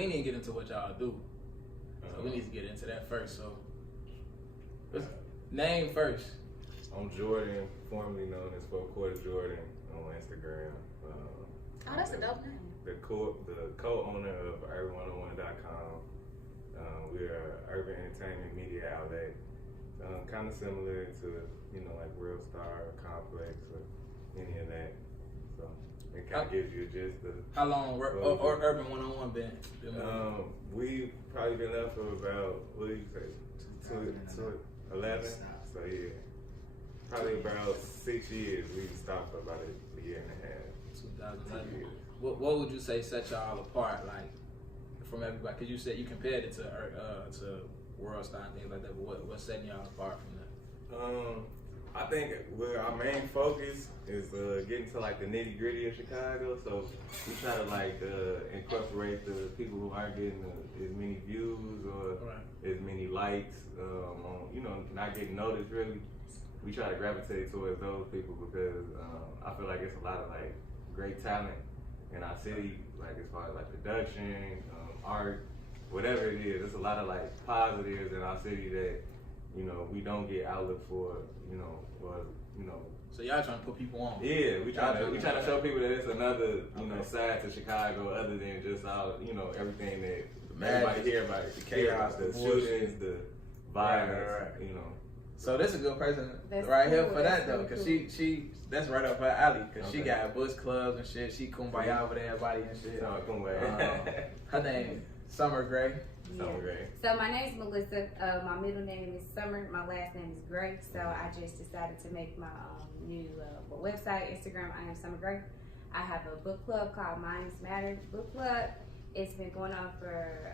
we didn't even get into what y'all do. So we need to get into that first. So, name first. I'm Jordan, formerly known as 4 Quarter Jordan on Instagram. Oh, that's a dope name. The co-owner of Urban101.com. We're an urban entertainment media outlet, kind of similar to, like World Star, Complex, or any of that. So it kind of gives you just the. How long or Urban 101 been? We've probably been up for about, what do you say, 11? So yeah, probably about 6 years. We stopped for about a year and a half. 2011. What would you say set y'all apart, like, from everybody? Because you said you compared it to World Star and things like that, but what's setting y'all apart from that? I think our main focus is getting to like the nitty gritty of Chicago. So we try to incorporate the people who aren't getting as many views or as many likes, not getting noticed really. We try to gravitate towards those people because I feel like it's a lot of like great talent in our city, like as far as like production, art, whatever it is. There's a lot of like positives in our city that we don't get outlet for, So y'all trying to put people on? Yeah, we trying to show people that it's another side to Chicago other than just all everything that everybody hear about, the chaos, the shootings, the violence, So this is a good person right here for that though, because she that's right up her alley, because she got bus clubs and shit. She kumbaya with everybody and shit. No, kumbaya. Her name Summer Gray. Yeah. So my name is Melissa. My middle name is Summer. My last name is Gray. So I just decided to make my new website, Instagram. I am Summer Gray. I have a book club called Minds Matter Book Club. It's been going on for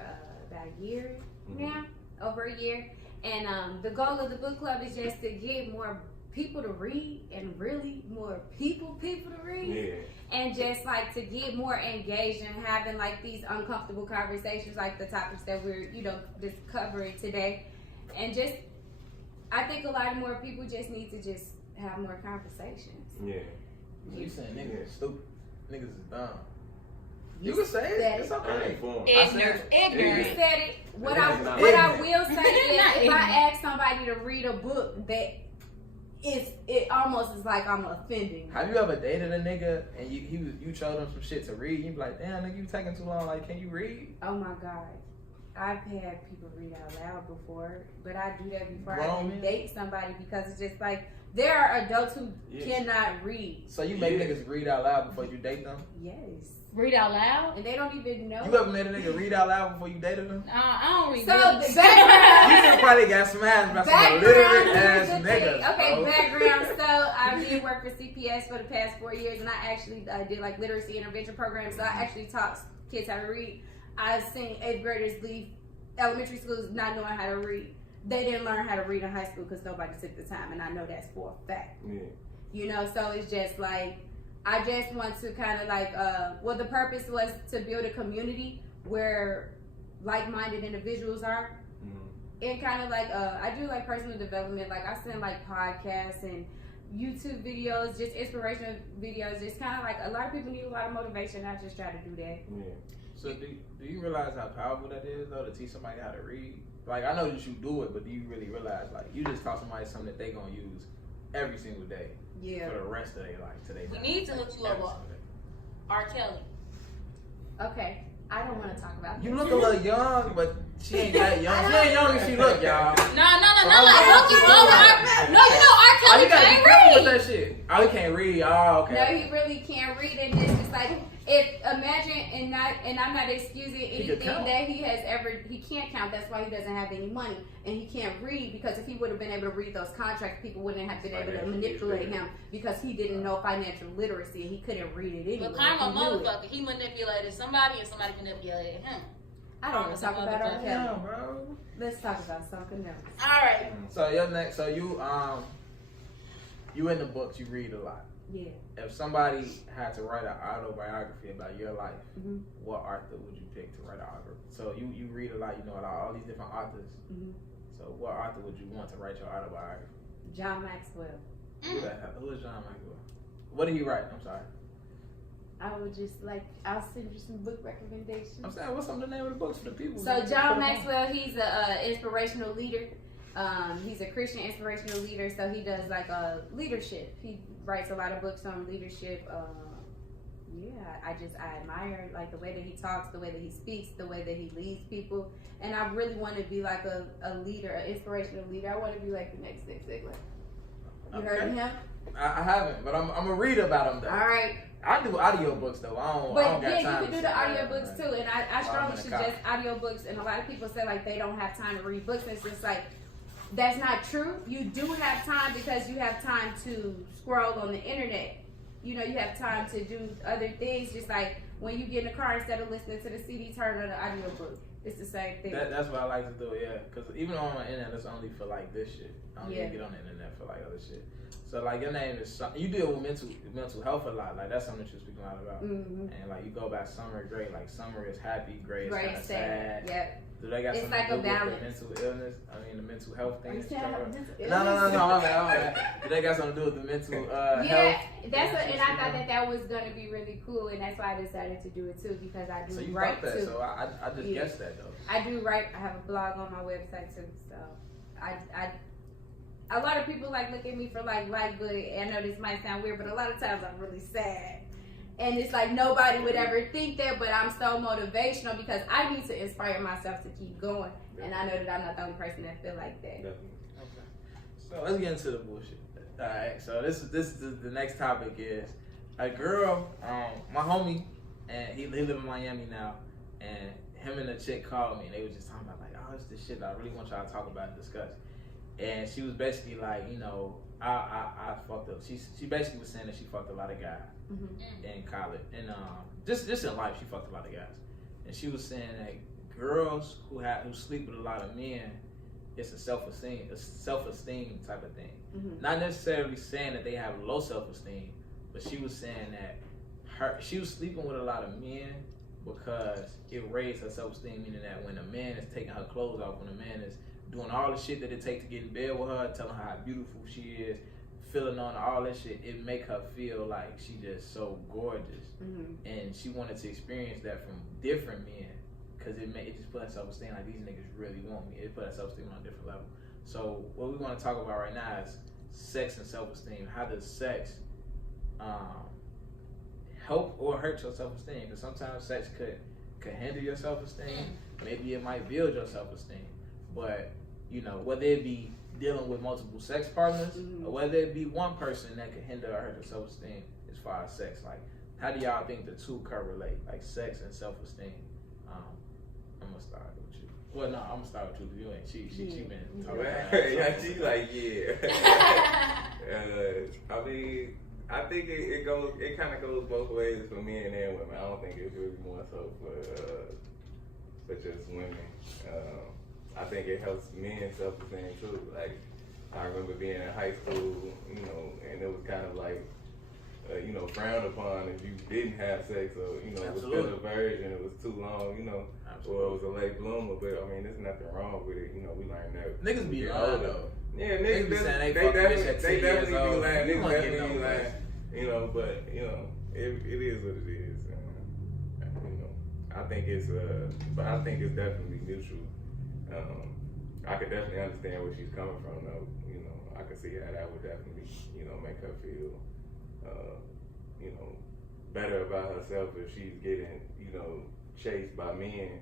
about a year now, over a year. And the goal of the book club is just to get more people to read, and really more people to read. Yeah. And just like to get more engaged and having like these uncomfortable conversations, like the topics that we're just covering today. And just, I think a lot more people just need to just have more conversations. Yeah. You saying niggas is stupid? Niggas is dumb. You can say it. It's okay. Ignorant. You said it. What I will say is, if I ask somebody to read a book, that it almost is like I'm offending. Have you ever dated a nigga and you showed him some shit to read? You be like, damn nigga, you taking too long. Like, can you read? Oh my God. I've had people read out loud before, but I do that before I even date somebody, because it's just like, there are adults who cannot read. So you make niggas read out loud before you date them? Yes. Read out loud? And they don't even know. You ever made a nigga read out loud before you dated them? I don't read. So the background. You probably got smashed by some illiterate ass niggas. Okay, background. So I did work for CPS for the past 4 years, and I actually did like literacy intervention programs. So I actually taught kids how to read. I've seen 8th graders leave elementary schools not knowing how to read. They didn't learn how to read in high school because nobody took the time, and I know that's for a fact. Yeah. So it's just like, I just want to kind of like, the purpose was to build a community where like-minded individuals are. And kind of like, I do like personal development. Like I send like podcasts and YouTube videos, just inspirational videos. Just kind of like, a lot of people need a lot of motivation. I just try to do that. Yeah. So do you realize how powerful that is though, to teach somebody how to read? Like, I know that you do it, but do you really realize, like, you just taught somebody something that they gonna use every single day? Yeah. For the rest of their life today. We need to hook you up with R. Kelly. Okay. I don't want to talk about You this. look a little young, but she ain't that young. She ain't young as she look, y'all. No, like hook you up with No, R. Kelly can't read. With that shit. Oh, he can't read. Oh, okay. No, he really can't read, and it's just like, imagine, and I'm not excusing anything that he can't count. That's why he doesn't have any money, and he can't read, because if he would have been able to read those contracts, people wouldn't have been able to manipulate him, because he didn't know financial literacy and he couldn't read it anyway. But kind of a motherfucker, he manipulated somebody and somebody manipulated him. I don't want to talk about R. Kelly, bro. Let's talk about something else. All right. So your next, so you in the books, you read a lot. Yeah. If somebody had to write an autobiography about your life, what author would you pick to write an autobiography? So you read a lot, you know all these different authors. So what author would you want to write your autobiography? John Maxwell. Who is John Maxwell? What did he write? I'm sorry. I would just I'll send you some book recommendations. I'm saying, what's some of the name of the books for the people? So John Maxwell, he's a inspirational leader. He's a Christian inspirational leader, so he does leadership. He writes a lot of books on leadership. I admire the way that he talks, the way that he speaks, the way that he leads people, and I really want to be like a leader, an inspirational leader. I want to be like the next Zig Ziglar. You heard of him? I haven't, but I'm gonna read about him though. All right. I do audio books though. I don't got time. You can do the audio books too, and I strongly suggest audio books. And a lot of people say they don't have time to read books. And it's just that's not true. You do have time because you have time to scroll on the internet. You have time to do other things. Just like when you get in the car, instead of listening to the CD, turn on the audio book. It's the same thing. That's what I like to do, yeah. Because even on the internet, it's only for this shit. I don't even get on the internet for other shit. So your name is, you deal with mental health a lot. That's something that you're speaking a lot about. Mm-hmm. And you go by Summer Gray. Summer is happy, Gray is kind of sad. Yep. Do they got something to do with the mental illness? The mental health thing. No, my bad. Do they got something to do with the mental health? Yeah, and I thought that was gonna be really cool, and that's why I decided to do it too, because I do so you write that, too. So I just guessed that though. I do write. I have a blog on my website too. So a lot of people look at me for good. I know this might sound weird, but a lot of times I'm really sad. And it's nobody would ever think that, but I'm so motivational because I need to inspire myself to keep going. And I know that I'm not the only person that feel like that. Okay. So let's get into the bullshit. All right. So this is the next topic is a girl, my homie, and he live in Miami now, and him and the chick called me and they was just talking about it's this shit that I really want y'all to talk about and discuss. And she was basically I fucked up. She basically was saying that she fucked a lot of guys in college, and just in life she fucked a lot of guys. And she was saying that girls who sleep with a lot of men, it's a self-esteem type of thing. Mm-hmm. Not necessarily saying that they have low self-esteem, but she was saying that she was sleeping with a lot of men because it raised her self-esteem, meaning that when a man is taking her clothes off, when a man is doing all the shit that it takes to get in bed with her, telling her how beautiful she is, feeling on all that shit, it make her feel like she just so gorgeous. Mm-hmm. And she wanted to experience that from different men, because it just put her self-esteem these niggas really want me. It put her self-esteem on a different level. So what we want to talk about right now is sex and self-esteem. How does sex help or hurt your self-esteem? Because sometimes sex could hinder your self-esteem. Maybe it might build your self-esteem. But, whether it be dealing with multiple sex partners or whether it be one person that could hinder or hurt your self-esteem as far as sex, how do y'all think the two correlate, sex and self-esteem? I'm going to start with you. Well, no, I'm going to start with you. You ain't. She been talking about yeah, she's I think it kind of goes both ways for men and women. I don't think it's really more so for just women. I think it helps men self-esteem too. I remember being in high school, and it was kind of frowned upon if you didn't have sex, or it was still a virgin, it was too long, or it was a late bloomer. But there's nothing wrong with it. We learned that. Niggas be lying though. Yeah, niggas be saying they definitely be lying. Niggas definitely be lying. But it is what it is. I think it's definitely mutual. I could definitely understand where she's coming from, though. I could see how that would definitely, make her feel, better about herself if she's getting, chased by men.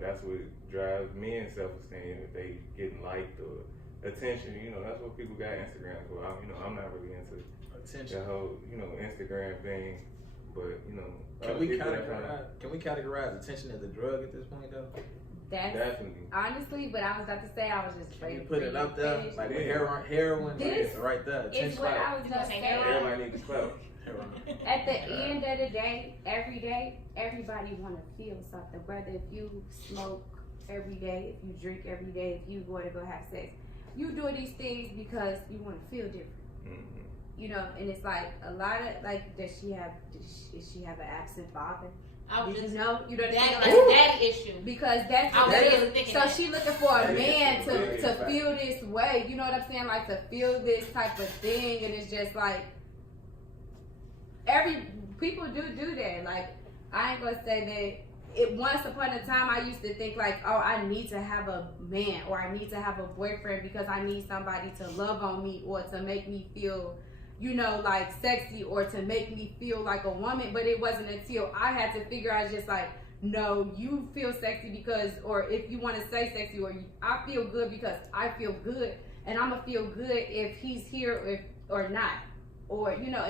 That's what drives men's self-esteem, if they getting liked or attention. That's what people got Instagram for. I'm not really into attention, the whole, Instagram thing. But can we categorize attention as a drug at this point, though? That's definitely. Honestly, what I was about to say, I was just afraid to put it up there, heroin. This right there. Is what I was gonna say. Everybody needs clout. At the end of the day, every day, everybody want to feel something. Whether if you smoke every day, if you drink every day, if you want to go have sex, you do these things because you want to feel different. Mm-hmm. And it's a lot of does she have an absent father? I was just you know what I'm saying? Daddy issue. Because that's so she looking for a man to feel this way. You know what I'm saying? To feel this type of thing, and it's just every people do that. Like, I ain't gonna say that once upon a time I used to think like, oh, I need to have a man or I need to have a boyfriend because I need somebody to love on me or to make me feel, you know, like sexy or to make me feel like a woman. But it wasn't until I had to figure out just like, no, you feel sexy because, or if you want to say sexy, or I feel good because I feel good, and I'm gonna feel good if he's here or not, or you know,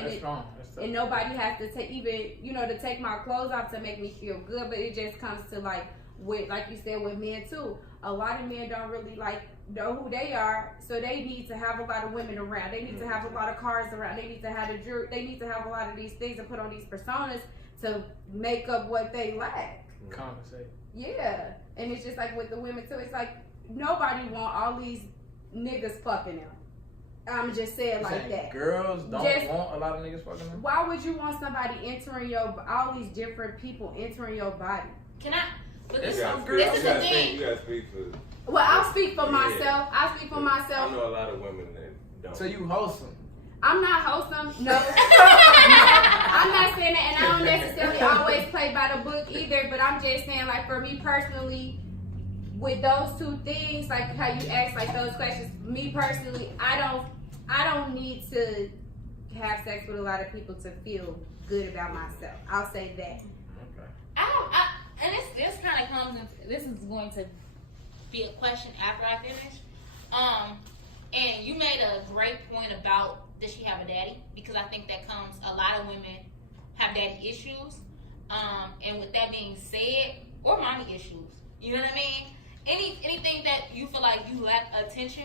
and nobody has to take even, you know, to take my clothes off to make me feel good. But it just comes to like with, like you said, with men too. A lot of men don't really like know who they are, so they need to have a lot of women around. They need to have a lot of cars around. They need to have they need to have a lot of these things and put on these personas to make up what they lack. Compensate. Yeah, and it's just like with the women too. It's like nobody want all these niggas fucking them. I'm just saying like that. Girls don't want a lot of niggas fucking them. Why would you want somebody entering all these different people entering your body? Can I? But this is the thing. You gotta speak for. Well, I'll speak for myself. I speak for myself. I know a lot of women that don't. So you wholesome. I'm not wholesome. No. I'm not saying that, and I don't necessarily always play by the book either, but I'm just saying, like, for me personally, with those two things, like how you ask like those questions, me personally, I don't need to have sex with a lot of people to feel good about myself. I'll say that. Okay. And this kind of comes in, this is going to be a question after I finish. And you made a great point about, does she have a daddy? Because I think that comes, a lot of women have daddy issues. And with that being said, or mommy issues, you know what I mean? Anything that you feel like you lack attention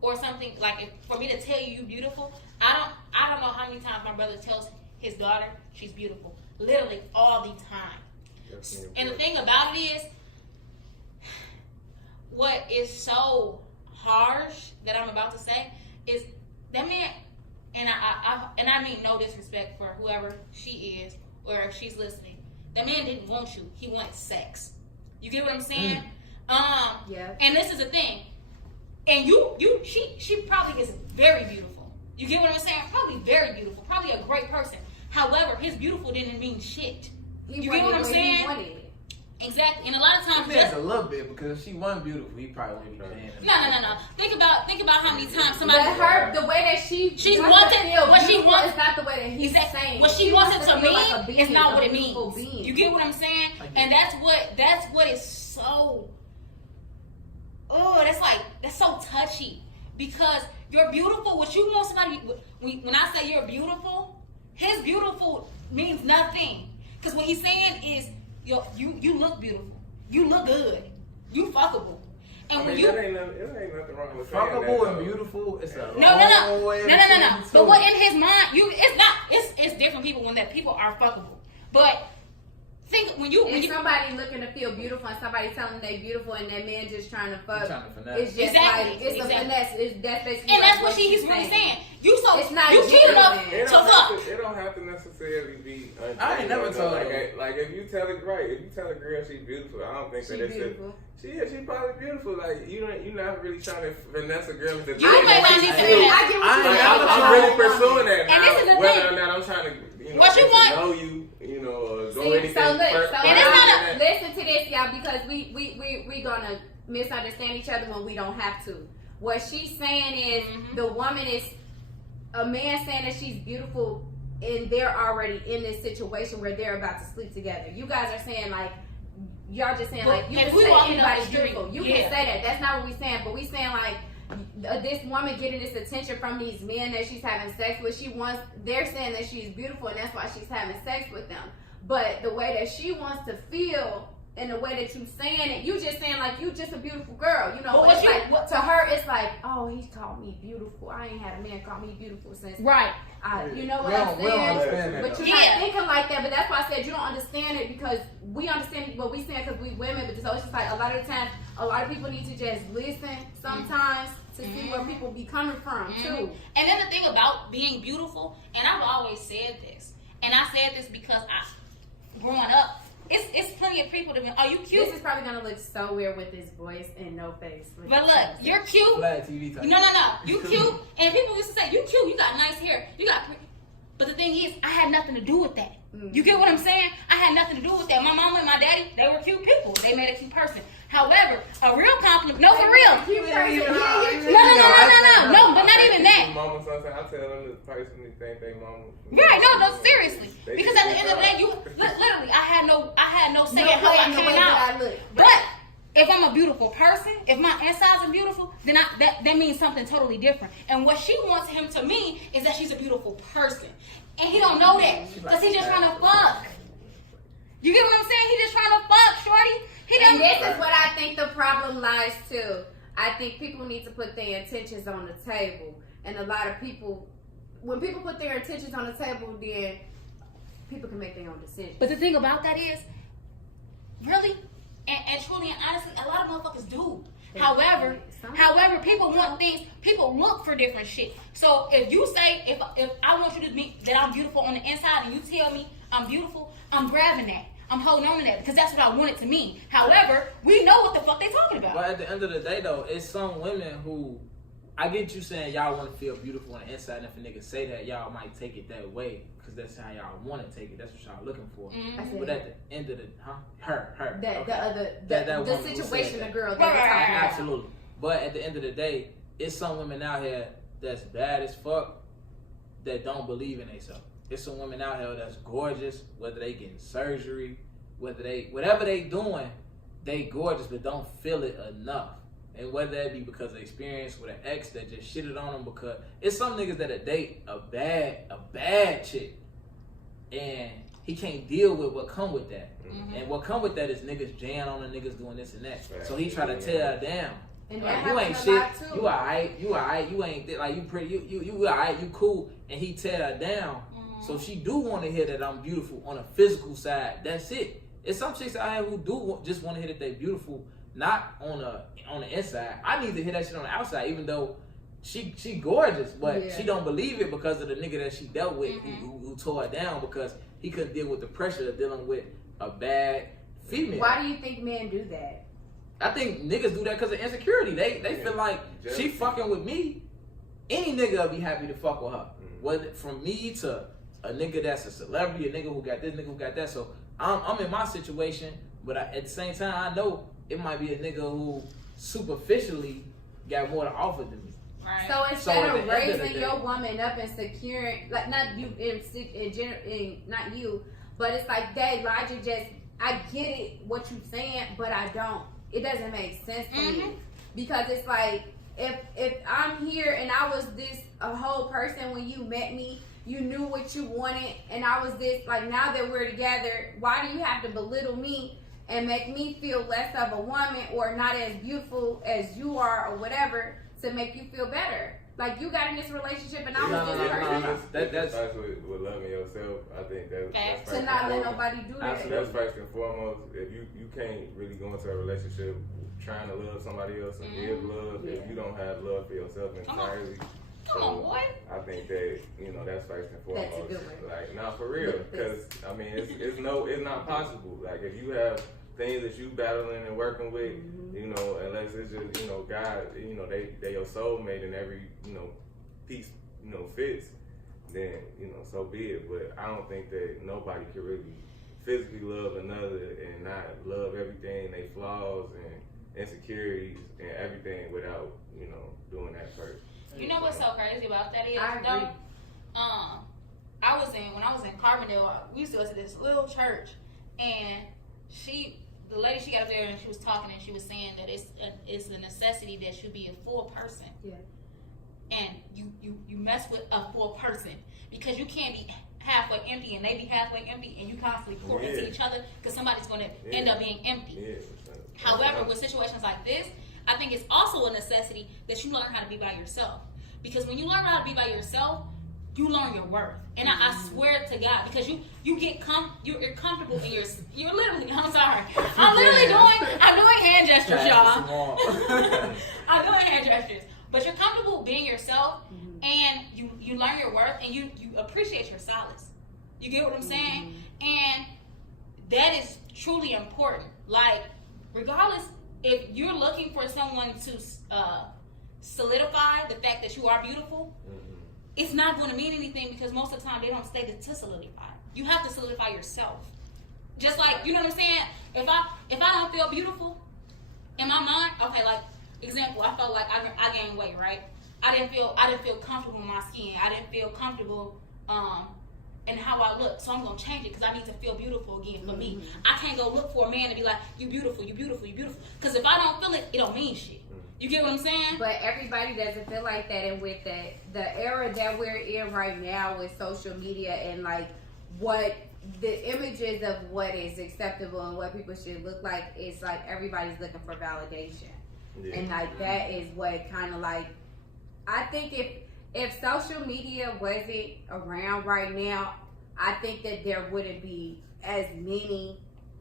or something, like for me to tell you beautiful, I don't know how many times my brother tells his daughter she's beautiful. Literally all the time. And the thing about it is, what is so harsh that I'm about to say is that man, and I mean no disrespect for whoever she is or if she's listening, that man didn't want you. He wanted sex. You get what I'm saying? Yeah. And this is the thing. And she probably is very beautiful. You get what I'm saying? Probably very beautiful. Probably a great person. However, his beautiful didn't mean shit. You get what I'm saying? Exactly. And a lot of times, just a little bit, because if she wasn't beautiful, he probably wouldn't be paying. No. Think about how many times somebody. But the way that she wanted what she wants is not the way that he's saying. What she wants it to mean is not what it means. Being. You get what I'm saying? And that's what is so. Oh, that's so touchy, because you're beautiful. What you want somebody, when I say you're beautiful, his beautiful means nothing. Because what he's saying is, you look beautiful. You look good. You fuckable. And when it ain't nothing wrong with fuckable and beautiful. It's a no. But what in his mind, it's different people when that people are fuckable. But think when somebody looking to feel beautiful and somebody telling them they beautiful and that man just trying to fuck. It's just exactly. Like it's a finesse. That's basically. And that's what she's really saying. You cheated up to fuck. It don't have to necessarily be. I ain't never told her. Like if you tell a girl she's beautiful, I don't think that it's beautiful. She probably beautiful. Like you're not really trying to finesse a girl into. You may not need to finesse. I'm really pursuing that now. And this is the whether thing. or not I'm trying to, what you want? Know you. Or go anything. So look, and it's not listen to this, y'all, because we gonna misunderstand each other when we don't have to. What she's saying is the woman is a man saying that she's beautiful, and they're already in this situation where they're about to sleep together. You guys are saying like, y'all just saying like, you can say anybody's beautiful. You can say that. That's not what we saying, but we saying like, this woman getting this attention from these men that she's having sex with, they're saying that she's beautiful and that's why she's having sex with them. But the way that she wants to feel and the way that you saying it, you just saying like you just a beautiful girl, you know. But to her it's like, oh, he called me beautiful. I ain't had a man call me beautiful since you know what I'm saying? But you're not thinking like that. But that's why I said you don't understand it, because we understand what we saying because we women. But so it's just like a lot of the times, a lot of people need to just listen sometimes to see where people be coming from too. And then the thing about being beautiful, and I've always said this, and I said this because growing up, it's plenty of people to be, are you cute? This is probably gonna look so weird with this voice and no face. But look, you're cute. Flat TV type. No. You cute. And people used to say, you cute, you got nice hair. You got But the thing is, I had nothing to do with that. You get what I'm saying? I had nothing to do with that. My mama and my daddy, they were cute people. They made a cute person. However, a real compliment, no, for real. No, but not even that. Mama, sometimes I tell them to personally thank their mama. Right, no, seriously. Because at the end of the day, you literally, I had no say in how I came out. But if I'm a beautiful person, if my insides are beautiful, then that means something totally different. And what she wants him to me is that she's a beautiful person. And he don't know that because he's just trying to fuck. You get what I'm saying? He's just trying to fuck, shorty. And this is what I think the problem lies to. I think people need to put their intentions on the table. And a lot of people, when people put their intentions on the table, then people can make their own decisions. But the thing about that is, really, and truly and honestly, a lot of motherfuckers do. However, people want things. People look for different shit. So if you say, if I want you to be that I'm beautiful on the inside, and you tell me I'm beautiful, I'm grabbing that. I'm holding on to that because that's what I want it to mean. However, we know what the fuck they talking about. But at the end of the day, though, it's some women who, I get you saying y'all want to feel beautiful on the inside, and if a nigga say that, y'all might take it that way because that's how y'all want to take it. That's what y'all looking for. Mm-hmm. But at the end of the, her, the situation, the girl. Right. Absolutely. But at the end of the day, it's some women out here that's bad as fuck that don't believe in themselves. It's some women out here that's gorgeous, whether they getting surgery, whatever they doing, they gorgeous but don't feel it enough. And whether that be because of experience with an ex that just shitted on them, because it's some niggas that date a bad chick and he can't deal with what come with that. Mm-hmm. And what come with that is niggas jam on the niggas doing this and that. Right. So he try to tear her down. And like, you ain't shit. You alright. You ain't like you pretty. You alright. You cool. And he tear her down. So she do want to hear that I'm beautiful on a physical side. That's it. It's some chicks out here who do just want to hear that they beautiful, not on the inside. I need to hear that shit on the outside, even though she gorgeous, but she don't believe it because of the nigga that she dealt with who tore her down because he couldn't deal with the pressure of dealing with a bad female. Why do you think men do that? I think niggas do that because of insecurity. They feel like she fucking with me. Any nigga will be happy to fuck with her. Whether from me to a nigga that's a celebrity, a nigga who got this, nigga who got that. So I'm in my situation, but at the same time, I know it might be a nigga who superficially got more to offer than me. Right. So instead of raising your woman up and securing, like not you not you, but it's like, dang, Elijah, I get it what you saying, but I don't. It doesn't make sense to me because it's like if I'm here and I was a whole person when you met me. You knew what you wanted, and I was this, like, now that we're together, why do you have to belittle me and make me feel less of a woman or not as beautiful as you are or whatever to make you feel better? Like, you got in this relationship, and I was just a person. That's with loving yourself. I think that's to not let nobody do that. That's first and foremost. If you can't really go into a relationship trying to love somebody else and give love if you don't have love for yourself entirely. Come on, boy. I think that that's first and foremost. That's a good one. Like, not for real, because I mean, it's not possible. Like, if you have things that you battling and working with, unless it's just God, they your soulmate and every piece fits, then so be it. But I don't think that nobody can really physically love another and not love everything, they flaws and insecurities and everything without doing that first. You know what's so crazy about that is, I agree. when I was in Carbondale, we used to go to this little church, and the lady she got up there and she was talking and she was saying that it's a necessity that you be a full person. Yeah. And you mess with a full person because you can't be halfway empty and they be halfway empty and you constantly pour into each other because somebody's going to end up being empty. Yeah. However, with situations like this, I think it's also a necessity that you learn how to be by yourself. Because when you learn how to be by yourself, you learn your worth. And I swear to God, because you're comfortable in you're literally, I'm sorry. I'm doing hand gestures, y'all. I'm doing hand gestures. But you're comfortable being yourself and you learn your worth and you appreciate your solace. You get what I'm saying? And that is truly important. Like, regardless, if you're looking for someone to solidify the fact that you are beautiful, it's not going to mean anything because most of the time they don't stay to solidify. You have to solidify yourself. Just like, you know what I'm saying? If I don't feel beautiful in my mind, okay, like example, I felt like I gained weight, right? I didn't feel comfortable in my skin. I didn't feel comfortable in how I look. So I'm gonna change it because I need to feel beautiful again for me. I can't go look for a man to be like, you beautiful, you beautiful, you beautiful. Because if I don't feel it, it don't mean shit. You get what I'm saying? But everybody doesn't feel like that, and with the era that we're in right now with social media and like what the images of what is acceptable and what people should look like, it's like everybody's looking for validation. Yeah. And like that is what kind of like, I think if social media wasn't around right now, I think that there wouldn't be as many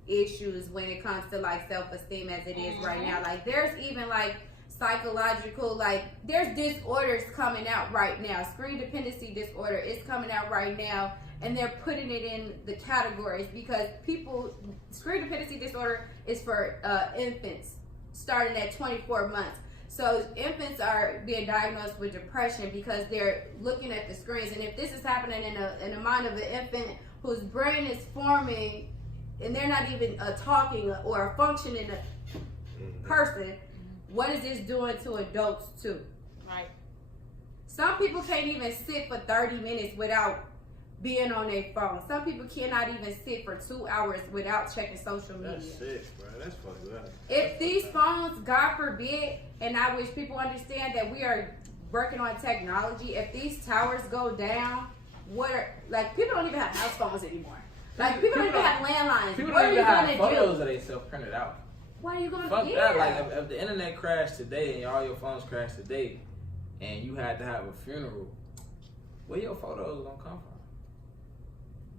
issues when it comes to like self-esteem as it is right now. Like there's even like psychological, like there's disorders coming out right now. Screen dependency disorder is coming out right now, and they're putting it in the categories because screen dependency disorder is for infants starting at 24 months. So infants are being diagnosed with depression because they're looking at the screens. And if this is happening in the mind of an infant whose brain is forming and they're not even talking or functioning person, what is this doing to adults too? Right. Some people can't even sit for 30 minutes without being on their phone. Some people cannot even sit for 2 hours without checking social media. That's sick, bro. That's fucked up. If these phones, God forbid, and I wish people understand that we are working on technology, if these towers go down, people don't even have house phones anymore. Like people don't even have landlines. People what don't even have do? photos that they self-printed out. What are you gonna do? Fuck that. Like if the internet crashed today and all your phones crashed today, and you had to have a funeral, where your photos gonna come from?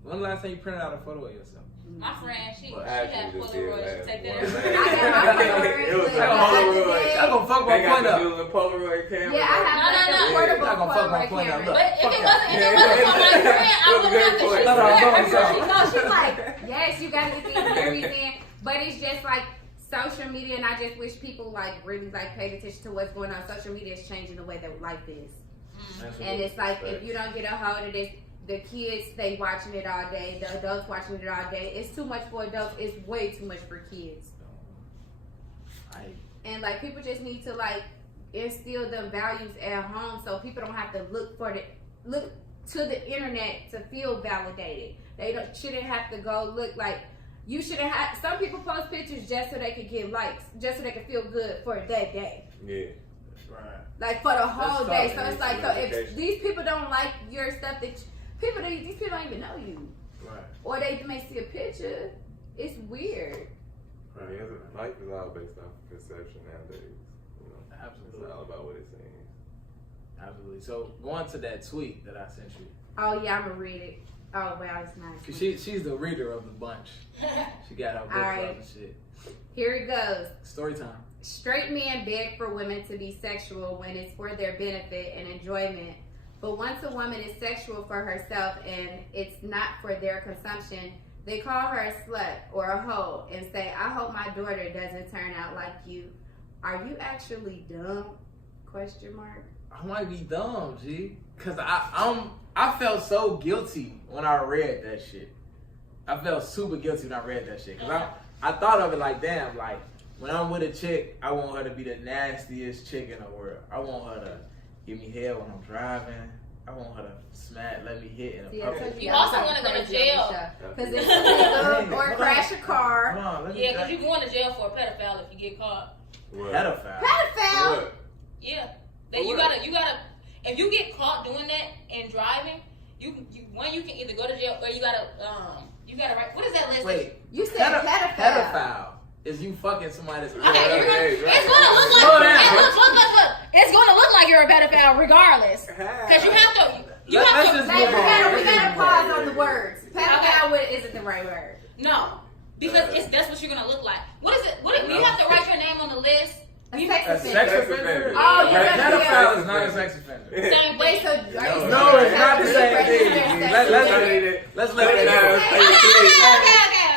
When the last time you printed out a photo of yourself? My friend, she had Polaroid. She take that as I'm gonna fuck my point up. Using Polaroid camera. Yeah, I have portable I'm gonna fuck my point up. But if it wasn't for my friend, I wouldn't have to. No, she's like, yes, you gotta get these memories in. But it's just like social media, and I just wish people like really like paid attention to what's going on. Social media is changing the way that life is. And it's like if you don't get a hold of this, the kids stay watching it all day, the adults watching it all day. It's too much for adults. It's way too much for kids. And like people just need to like instill them values at home so people don't have to look to the internet to feel validated. They shouldn't have to go look like you shouldn't have. Some people post pictures just so they could get likes, just so they could feel good for that day. Yeah. Right. Like for the whole day. So it's like, so if these people don't like your stuff, these people don't even know you. Right. Or they may see a picture. It's weird. Right. Life is all based off perception nowadays. You know, Absolutely. It's all about what it seems. Absolutely. So going to that tweet that I sent you. Oh yeah, I'm gonna read it. Oh wow, it's nice. Cause she's the reader of the bunch. She got her book club and shit. Here it goes. Story time. Straight men beg for women to be sexual when it's for their benefit and enjoyment. But once a woman is sexual for herself and it's not for their consumption, they call her a slut or a hoe and say, I hope my daughter doesn't turn out like you. Are you actually dumb? Question mark. I might be dumb, G. Cause I felt so guilty when I read that shit. I felt super guilty when I read that shit. Cause I thought of it like, damn, like when I'm with a chick, I want her to be the nastiest chick in the world. I want her to give me head when I'm driving. I want her to let me hit in a public. You also want to go to jail. Because it's illegal or crash a car. Yeah, because you're going to jail for a pedophile if you get caught. What? Pedophile? What? Yeah. You gotta, if you get caught doing that and driving, you can either go to jail or you gotta write. What is that list? Wait, you said pedophile is you fucking somebody that's it's gonna look like you're a pedophile regardless. Because you have to. We gotta pause on the words. Pedophile isn't the right word. No, because that's what you're gonna look like. What is it? You have to write your name on the list. A sex offender? Oh, you're pedophile is not a sex offender. Same way. So no, it's not the same thing. Let's let it out.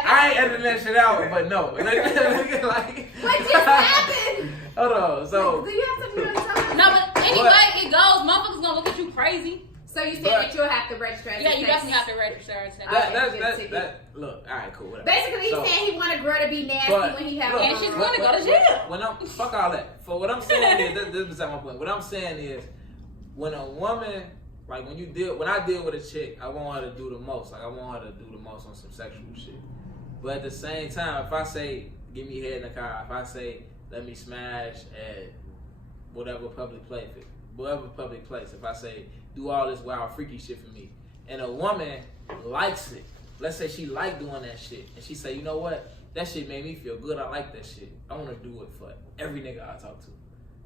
I ain't editing that shit out, but no. What just happened? Hold on. So do you have something to tell me? No, but anyway, it goes. Motherfuckers gonna look at you crazy. So you said that you'll have to register as a Yeah, you sex. definitely have to register as a sex. That look, all right, cool. Whatever. Basically, he's saying he want a girl to be nasty when he have. And she's going to go to jail. When I'm fuck all that. For what I'm saying is, this is beside my point. What I'm saying is, when a woman, like when I deal with a chick, I want her to do the most. Like I want her to do the most on some sexual shit. But at the same time, if I say give me head in the car, if I say let me smash at whatever public place, if I say do all this wild freaky shit for me, and a woman likes it, let's say she like doing that shit, and she say, you know what, that shit made me feel good, I like that shit, I want to do it for every nigga I talk to.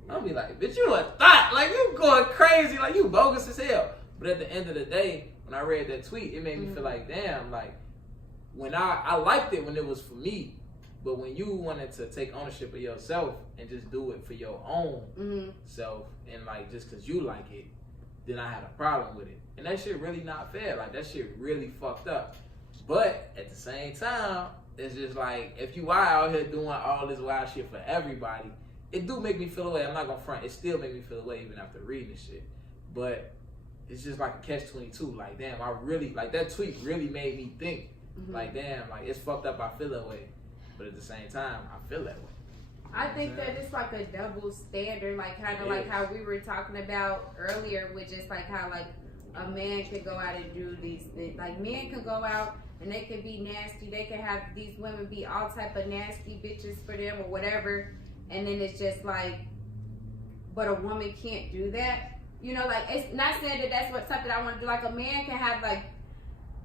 I'll be like, bitch, you a thought, like you going crazy, like you bogus as hell. But at the end of the day, when I read that tweet, it made me feel like, damn, like when I liked it when it was for me, but when you wanted to take ownership of yourself and just do it for your own self, and like just cause you like it, then I had a problem with it. And that shit really not fair. Like that shit really fucked up. But at the same time, it's just like if you are out here doing all this wild shit for everybody, it do make me feel away. I'm not gonna front. It still make me feel away even after reading this shit. But it's just like a catch-22. Like damn, I really like that tweet. Really made me think. Like damn, like it's fucked up. I feel that way. But at the same time, I feel that way. I think that it's like a double standard, like kind of like how we were talking about earlier, with just like how like a man can go out and do these things. Like men can go out and they can be nasty. They can have these women be all type of nasty bitches for them or whatever. And then it's just like, but a woman can't do that. You know, like it's not saying that that's what something I want to do. Like a man can have like,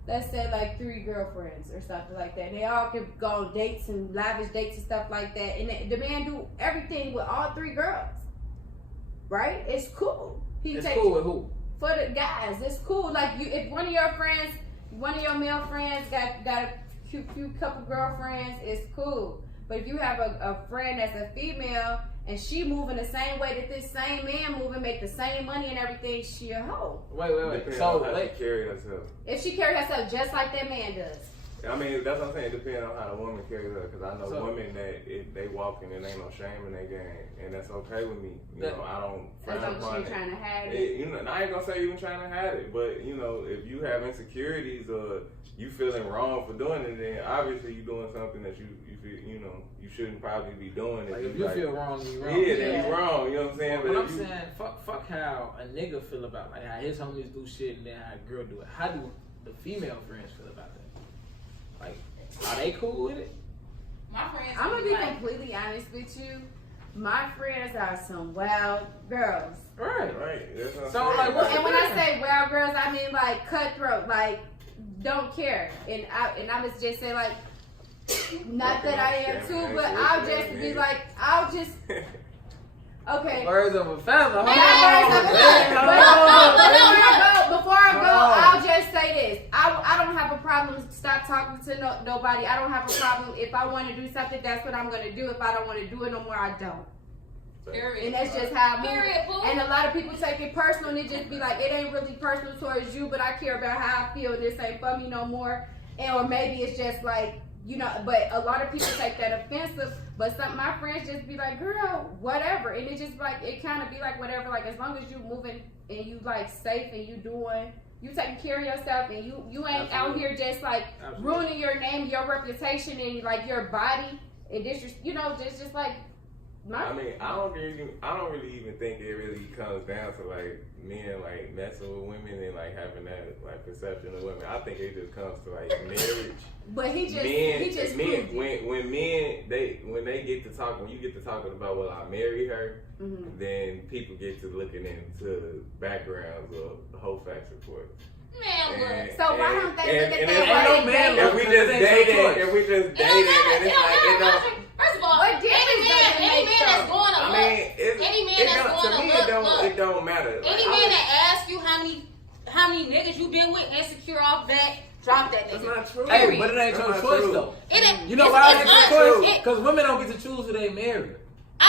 let's say like 3 girlfriends or something like that. And they all can go on dates and lavish dates and stuff like that. And the man do everything with all 3 girls. Right? It's cool. It's cool with who? For the guys. It's cool. Like you, if one of your friends, one of your male friends got a few couple girlfriends, it's cool. But if you have a friend that's a female and she moving the same way that this same man moving, make the same money and everything, she a hoe. Wait. So how she carry herself. If she carry herself just like that man does. I mean, that's what I'm saying. It depends on how the woman carries her. Because I know women that if they walking and ain't no shame in their game, and that's okay with me. You know, I don't frown upon it. Trying to hide it. You know, and I ain't gonna say you trying to hide it, but you know, if you have insecurities or you feeling wrong for doing it, then obviously you doing something that you feel, you know, you shouldn't probably be doing. Like if you feel wrong, then you wrong. Yeah, then you wrong. You know what I'm saying? But I'm saying, fuck how a nigga feel about like how his homies do shit and then how a girl do it. How do the female friends feel about that? Like, are they cool with it? My friends. I'm gonna be completely honest with you. My friends are some wild girls. Right. So like, and when I say wild girls, I mean like cutthroat, like don't care. And I was just say like, not that I am too, but I'll just be like, okay. Birds of a feather. Before I go, I'll just say this. I don't have a problem. Stop talking to nobody. I don't have a problem. If I want to do something, that's what I'm going to do. If I don't want to do it no more, I don't. Period. And that's just how I move. Period. And a lot of people take it personal and it just be like, it ain't really personal towards you, but I care about how I feel. This ain't for me no more. Or maybe it's just like, you know, but a lot of people take that offensive. But some my friends just be like, girl, whatever. And it just like, it kind of be like whatever. Like as long as you moving and you like safe and you taking care of yourself and you ain't out here just like ruining your name, your reputation, and like your body. And this just, you know, just like. I mean, I don't really even think it really comes down to like men like messing with women and like having that like perception of women. I think it just comes to like marriage. But he just men when they get to talking, when you get to talking about, well, I married her, then people get to looking into the backgrounds of the whole facts report. Man, look. So why don't they look at that way? If we just dated, and it's like it don't. First of all, any man that's going to look, any man that's going to look, it don't matter. Any man that asks you how many niggas you been with, insecure off that, drop that nigga. That's not true. Hey, but it ain't your choice though. You know why it ain't your choice? Because women don't get to choose who they marry.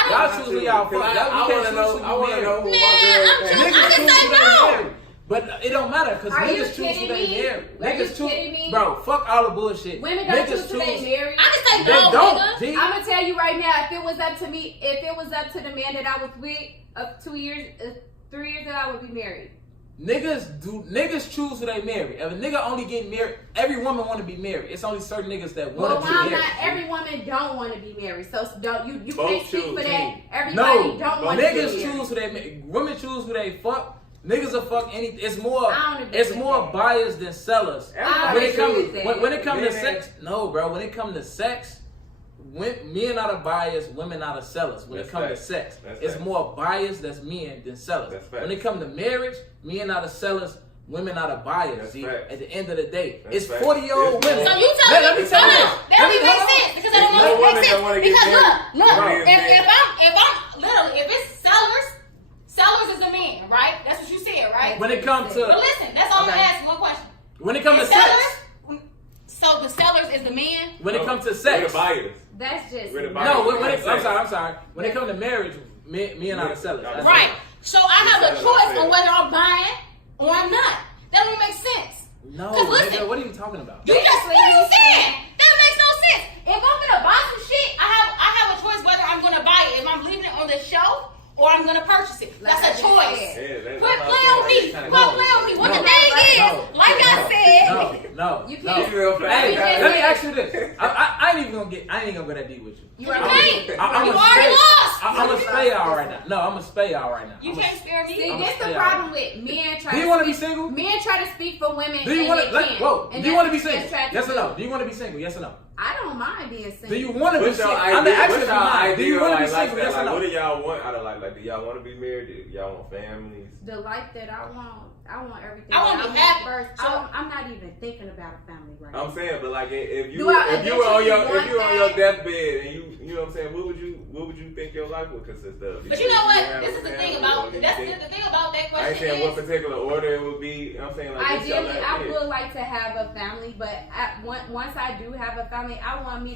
Y'all choose who y'all fuck. I want to know who my girl is. Niggas choose who they marry. But it don't matter because niggas choose who they marry. Niggas choose, bro. Fuck all the bullshit. Women don't choose who they marry. I just say they no, don't. nigga. I'm gonna tell you right now. If it was up to me, if it was up to the man that I was with of 2 years, 3 years that I would be married. Niggas choose who they marry. If a nigga only getting married, every woman want to be married. It's only certain niggas that want to be married. Not every woman don't want to be married. So don't you Both can't speak choose. for that. Everybody don't want to be married. Niggas choose who they. Women choose who they fuck. Niggas will fuck anything. It's more buyers than sellers. When it comes to sex, no, bro. When it comes to sex, men are the buyers, women are the sellers. When it comes to sex, it's more buyers that's men than sellers. When it comes to marriage, men are the sellers, women are the buyers. See, at the end of the day, it's 40-year-old women. So you tell me, that don't even make sense because that don't make sense. Because if it's sellers is the man, right? That's what you said, right? When it comes to, but listen, that's all I'm asking. One question. When it comes to sex, so the sellers is the man. When it comes to sex, we're the buyers. That's just I'm sorry. When it comes to marriage, men are the sellers. Right. So I have a choice on whether I'm buying or I'm not. That don't make sense. No, listen, nigga, what are you talking about? You just what are you saying? That makes no sense. If I'm gonna buy some shit, I have a choice whether I'm gonna buy it. If I'm leaving it on the shelf or I'm gonna purchase it. That's a choice. Quit playing with me. What the thing is, like I said, no. You can't. Hey, let me ask you this. I ain't even gonna go that deep with you. You can't. You already lost. I'm gonna spare y'all right now. No, I'm gonna spare y'all right now. You can't spare me. See, this the problem with men trying. Do you want to be single? Men try to speak for women. Do you want to? Do you want to be single? Yes or no? Do you want to be single? Yes or no? I don't mind being single. Do you want to be single? I'm asking you. Do you want to be single? Yes or no? What do y'all want out of life? Like, do y'all want to be married? Do y'all want families? The life that I want everything. I want to be happy. First. So I'm not even thinking about a family right now. I'm saying, but like, if you were on your deathbed and you know what I'm saying, what would you think your life would consist of? But you know what? This is the thing about the thing about that question. I ain't saying what particular order it would be. I'm saying like ideally, I would like to have a family, but once I do have a family, I want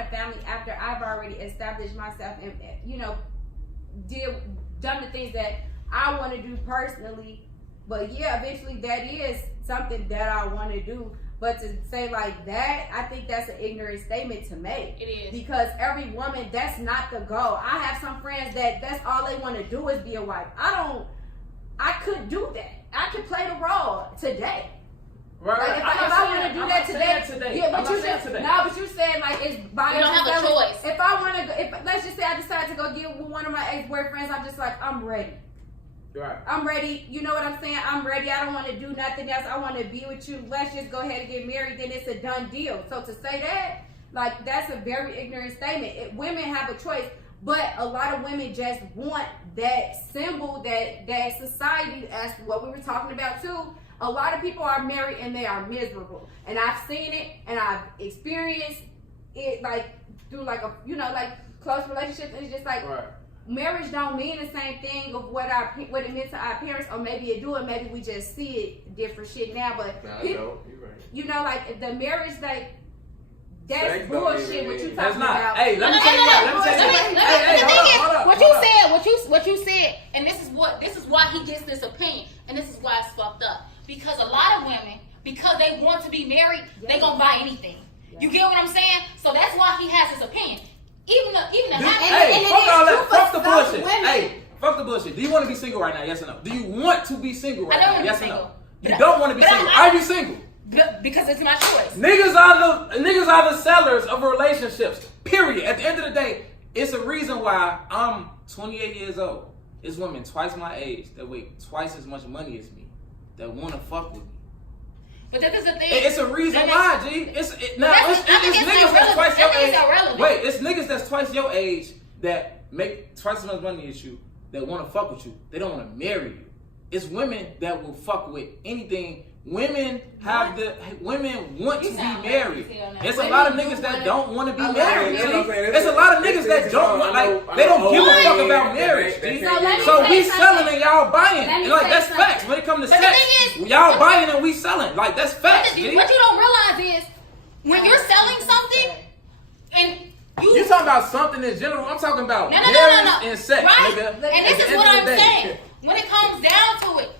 a family after I've already established myself and done the things that I want to do personally. But yeah, eventually that is something that I want to do. But to say like that, I think that's an ignorant statement to make. It is. Because every woman, that's not the goal. I have some friends that's all they want to do is be a wife. I could do that. I could play the role today. Right. Like if I want to do that today. Yeah, but you said like it's by you don't have a choice. If I want to go, let's just say I decide to go get with one of my ex-boyfriends, I'm just like, I'm ready. Right. I'm ready. You know what I'm saying? I'm ready. I don't want to do nothing else. I want to be with you. Let's just go ahead and get married. Then it's a done deal. So to say that, like, that's a very ignorant statement. Women have a choice, but a lot of women just want that symbol that society, as what we were talking about too. A lot of people are married and they are miserable, and I've seen it and I've experienced it like through like close relationships, and it's just like. Right. Marriage don't mean the same thing of what it meant to our parents, or maybe it do, and maybe we just see it different shit now. But you're right. You know, like the marriage, like that's bullshit. What you talking that's not. about? Hey, let me tell you what. What you said, and this is why he gets this opinion, and this is why it's fucked up. Because a lot of women, because they want to be married, they gonna buy anything. Yeah. You get what I'm saying? So that's why he has his opinion. Fuck all that. Fuck the bullshit. Hey, fuck the bullshit. Do you want to be single right now? Yes or no? Do you want to be single right now? Yes or no? You don't want to be single. Are you single? Because it's my choice. Niggas are the sellers of relationships. Period. At the end of the day, it's a reason why I'm 28 years old. It's women twice my age that make twice as much money as me that want to fuck with me. But that is the thing. It's a reason why, G. It's niggas that's twice your age. Wait, it's niggas that's twice your age that make twice as much money as you that want to fuck with you. They don't want to marry you. It's women that will fuck with anything. Women want to be married. It's a lot of niggas that don't want to be married. It's a lot of niggas that don't want, they don't give a fuck about marriage. So we selling and y'all buying. And like that's facts. When it comes to sex, y'all buying and we selling. Like that's facts. What you don't realize is when you're selling something and you talking about something in general. I'm talking about marriage and sex, nigga. And this is what I'm saying. When it comes down to it.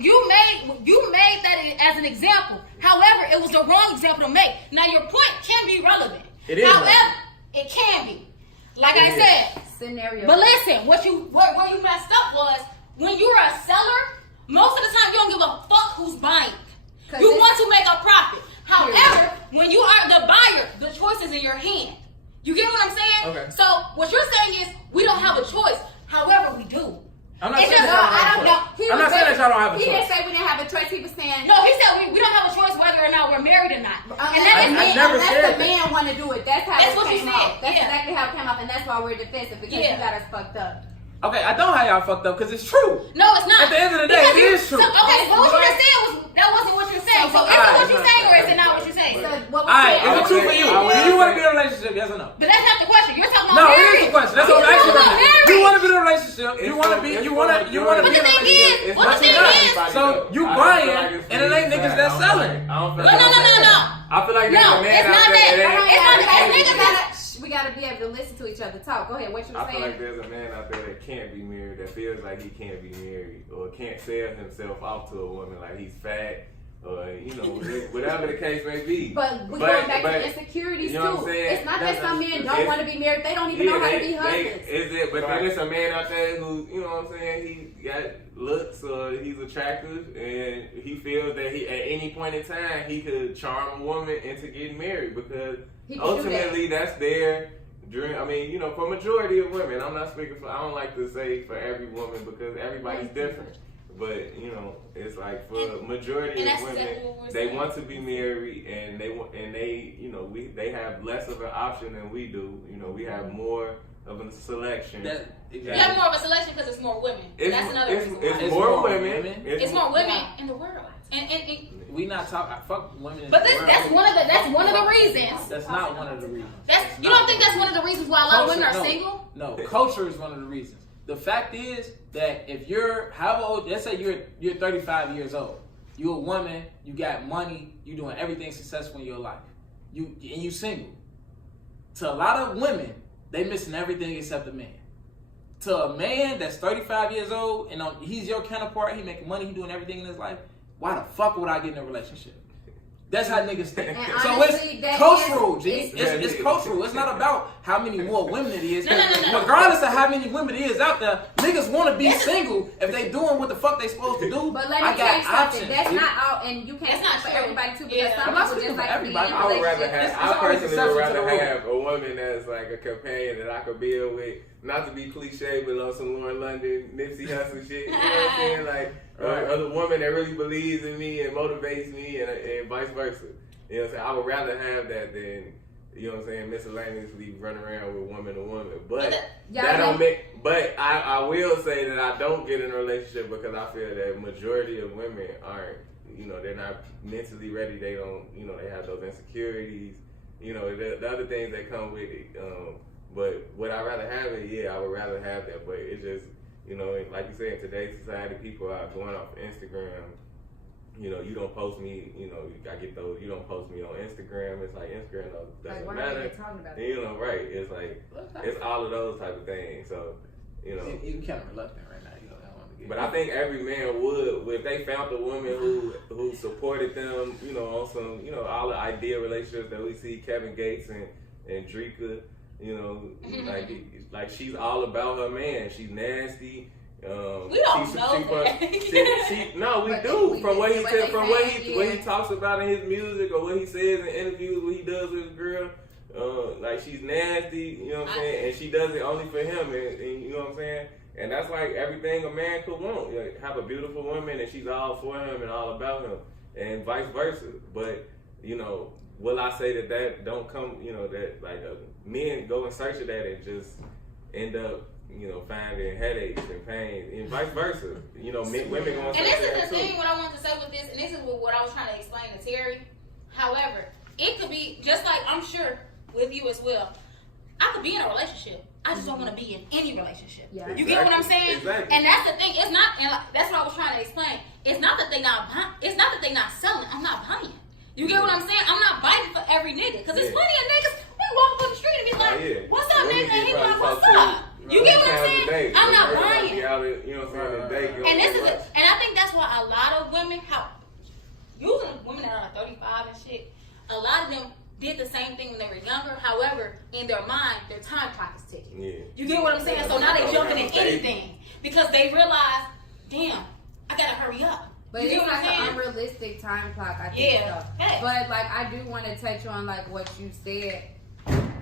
You made that as an example. However, it was the wrong example to make. Now your point can be relevant. It is. However, it can be. Like I said. Scenario. But listen, where you messed up was when you were a seller, most of the time you don't never unless said the man want to do it. That's how That's it what you came said. off. That's Yeah. exactly how it came off, and that's why we're defensive because you got us fucked up. Okay, I don't have y'all fucked up because it's true. No, it's not. At the end of the day, it is true. So, okay, but what you just said wasn't what you're saying. So is it what you're saying or is it not what you're saying? So what All right, we're is it true for you? Do you want to be in a relationship? Yes or no? But that's not the question. You're talking No, about it marriage. is the question. That's what I'm asking about you. marriage. You want to be in a relationship? You want to be? You want to? You want to But be the in a thing relationship? is, what the thing is, So you buying, and it ain't niggas that's selling. no. I feel like there's No, a man it's out not there that. It's not that. we gotta be able to listen to each other talk. Go ahead. What you were I feel like saying? there's a man out there that can't be married, that feels like he can't be married, or can't sell himself off to a woman like he's fat, or whatever the case may be. But we're going back to insecurities you know what too. I'm saying? It's not that some men don't want to be married; they don't even know how to be husbands. But then there's a man out there who, you know what I'm saying, he got looks, or he's attractive, and he feels that he at any point in time he could charm a woman into getting married because ultimately that's their dream. I mean, for majority of women, I'm not speaking for. I don't like to say for every woman because everybody's different. But it's like for majority of women, they want to be married, and they have less of an option than we do. We have more of a selection. You have more of a selection because it's more women. That's another reason. It's more women. It's more women in the world. And we not talking. Fuck women. But that's one of the reasons. That's not one of the reasons. You don't think that's one of the reasons why a lot of women are single? No, culture is one of the reasons. The fact is that if you're how old, let's say you're 35 years old, you're a woman, you got money, you doing everything successful in your life, you single. To a lot of women, they missing everything except a man. To a man that's 35 years old and he's your counterpart, he making money, he doing everything in his life. Why the fuck would I get in a relationship? That's how niggas think. And so honestly, it's cultural, G. It's cultural. It's not about how many more women it is. No. Regardless of how many women it is out there, niggas want to be single if they doing what the fuck they supposed to do. But let me tell you something. That's not all, and you can't speak for everybody too. Because some people just like to be in a relationship. I personally would rather have a woman that's like a companion that I could build with. Not to be cliche, but on some Lauren London, Nipsey Hussle shit. You know what I'm saying? Like, a woman that really believes in me and motivates me and vice versa. You know what I'm saying? I would rather have that than, you know what I'm saying, miscellaneously run around with woman to woman. But that don't make, but I will say that I don't get in a relationship because I feel that majority of women aren't, they're not mentally ready. They don't, they have those insecurities, the other things that come with it. But would I rather have it? Yeah, I would rather have that. But it's just, like you said, in today's society, people are going off Instagram. You don't post me, I get those, you don't post me on Instagram. It's like Instagram doesn't like, matter. Talking about right. It's like, it's all of those type of things. So, You're kind of reluctant right now. But I think every man would, if they found a woman who supported them, on some, all the ideal relationships that we see, Kevin Gates and Drika. Like she's all about her man. She's nasty. We don't know that. No, we do. From what he said, from what he talks about in his music or what he says in interviews, what he does with his girl. Like she's nasty. You know what I'm saying? And she does it only for him. And you know what I'm saying? And that's like everything a man could want. Have a beautiful woman and she's all for him and all about him, and vice versa. But will I say that don't come? That like men go in search of that and just end up, finding headaches and pain, and vice versa. Women go in search of that too. And this is the thing. What I want to say with this, and this is what I was trying to explain to Terry. However, it could be just like I'm sure with you as well. I could be in a relationship. I just don't want to be in any relationship. Yeah. You get what I'm saying? Exactly. And that's the thing. It's not. And that's what I was trying to explain. It's not that they not. It's not that they not selling. I'm not buying. You get what I'm saying? I'm not biting for every nigga. Because there's plenty of niggas we walk up the street and be like, what's up, nigga? And he be like, what's up? You get what I'm saying? I'm not buying. And I think that's why a lot of women, usually women that are like 35 and shit, a lot of them did the same thing when they were younger. However, in their mind, their time clock is ticking. Yeah. You get what I'm saying? So now they jumping in anything because they realize, damn, I gotta hurry up. But it's like an unrealistic time clock, I think. So. Hey. But like I do want to touch on like what you said, and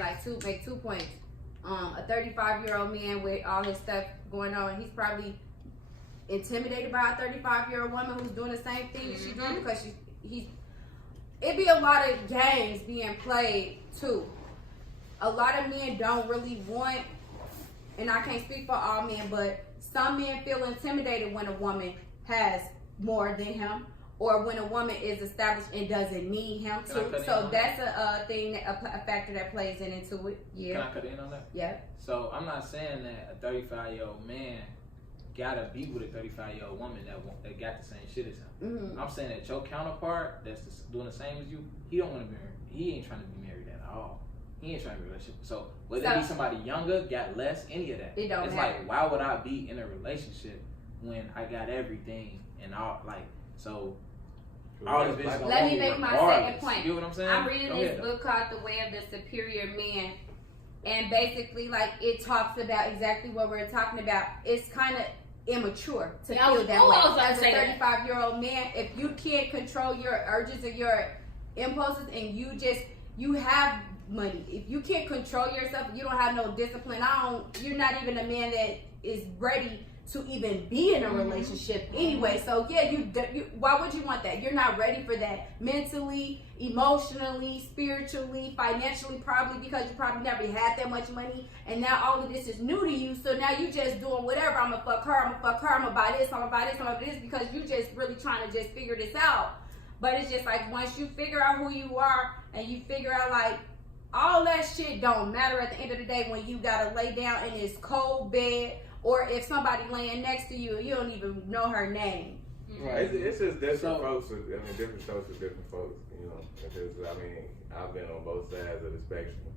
like make 2 points. A 35-year-old man with all his stuff going on, he's probably intimidated by a 35-year-old woman who's doing the same thing that she's doing because he's it be a lot of games being played too. A lot of men don't really want, and I can't speak for all men, but some men feel intimidated when a woman has more than him, or when a woman is established and doesn't need him too. So that's a thing, a factor that plays into it. Yeah. Can I cut in on that? Yeah. So I'm not saying that a 35-year-old man gotta be with a 35-year-old woman that got the same shit as him. I'm saying that your counterpart that's doing the same as you, he don't want to be married. He ain't trying to be married at all. He ain't trying to be in a relationship. So whether it be somebody younger, got less, any of that. It don't it's matter. like, why would I be in a relationship when I got everything and all, like, so all this bitch. Let me make my second point. You know what I'm saying? I'm reading this book called The Way of the Superior Man, and basically, like, it talks about exactly what we're talking about. It's kind of immature to feel that way. As a 35-year-old man, if you can't control your urges and your impulses, and you have money, if you can't control yourself, you don't have no discipline. You're not even a man that is ready to even be in a relationship anyway. So yeah, you why would you want that? You're not ready for that mentally, emotionally, spiritually, financially, probably because you probably never had that much money, and now all of this is new to you. So now you just doing whatever. I'm gonna fuck her, I'm gonna buy this, I'm gonna buy this, I'm gonna buy this, because you just really trying to just figure this out. But it's just like, once you figure out who you are and you figure out, like, all that shit don't matter at the end of the day when you gotta lay down in this cold bed, or if somebody laying next to you, you don't even know her name. Right. It's just different folks. Different strokes for different folks. You know, because I've been on both sides of the spectrum,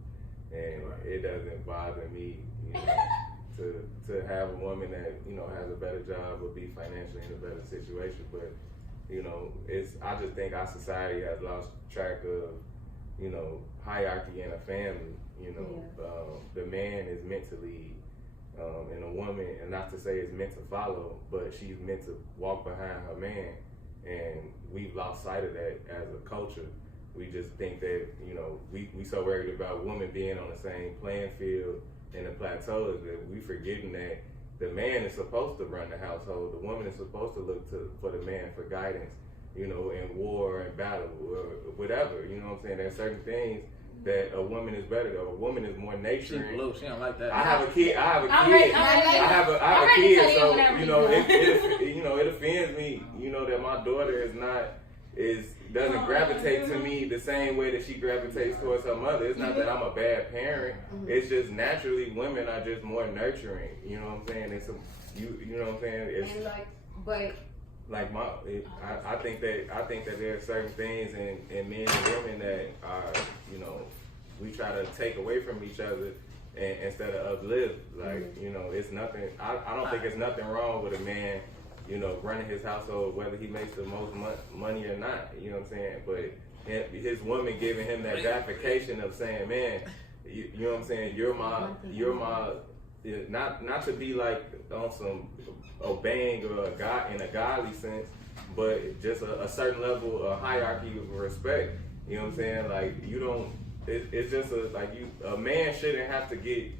and it doesn't bother me, you know, to have a woman that, you know, has a better job or be financially in a better situation. But, you know, I just think our society has lost track of, you know, hierarchy in a family. You know, the man is meant to lead. And a woman, and not to say is meant to follow, but she's meant to walk behind her man. And we've lost sight of that as a culture. We just think that, you know, we so worried about women being on the same playing field in the plateaus that we forgetting that the man is supposed to run the household. The woman is supposed to look for the man for guidance, you know, in war and battle or whatever. You know what I'm saying? There's certain things that a woman is better. A woman is more nurturing. She don't like that. I have a kid. I have a kid. So you know, it offends me. You know that my daughter doesn't gravitate to me the same way that she gravitates towards her mother. It's not that I'm a bad parent. It's just naturally women are just more nurturing. You know what I'm saying? You know what I'm saying? It's, and I think that there are certain things in men and women that are, you know, we try to take away from each other instead of uplift. Like, you know, it's nothing. I don't think it's nothing wrong with a man, you know, running his household, whether he makes the most money or not. You know what I'm saying? But his woman giving him that gratification of saying, man, you know what I'm saying? You're my. Not to be like on some obeying or in a godly sense, but just a certain level of hierarchy of respect. You know what I'm saying? Like, you don't. It's just a man shouldn't have to get,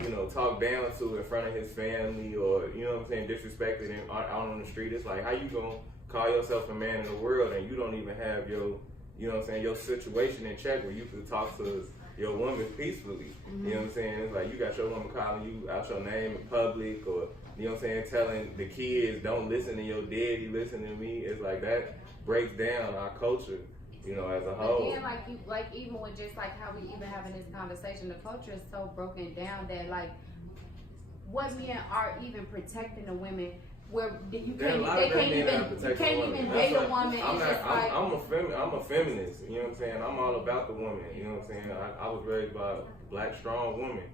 you know, talked down to in front of his family, or, you know what I'm saying, disrespected out on the street. It's like, how you gonna call yourself a man in the world and you don't even have your, you know what I'm saying, your situation in check where you can talk to your woman peacefully. You know what I'm saying? It's like you got your woman calling you out your name in public, or, you know what I'm saying, telling the kids, don't listen to your daddy, listen to me. It's like that breaks down our culture, you know, as a whole. Again, like even with just like how we even having this conversation, the culture is so broken down that, like, what men are even protecting the women, where you can't even date a woman. I'm a feminist. You know what I'm saying? I'm all about the woman. You know what I'm saying? I was raised by a black strong woman,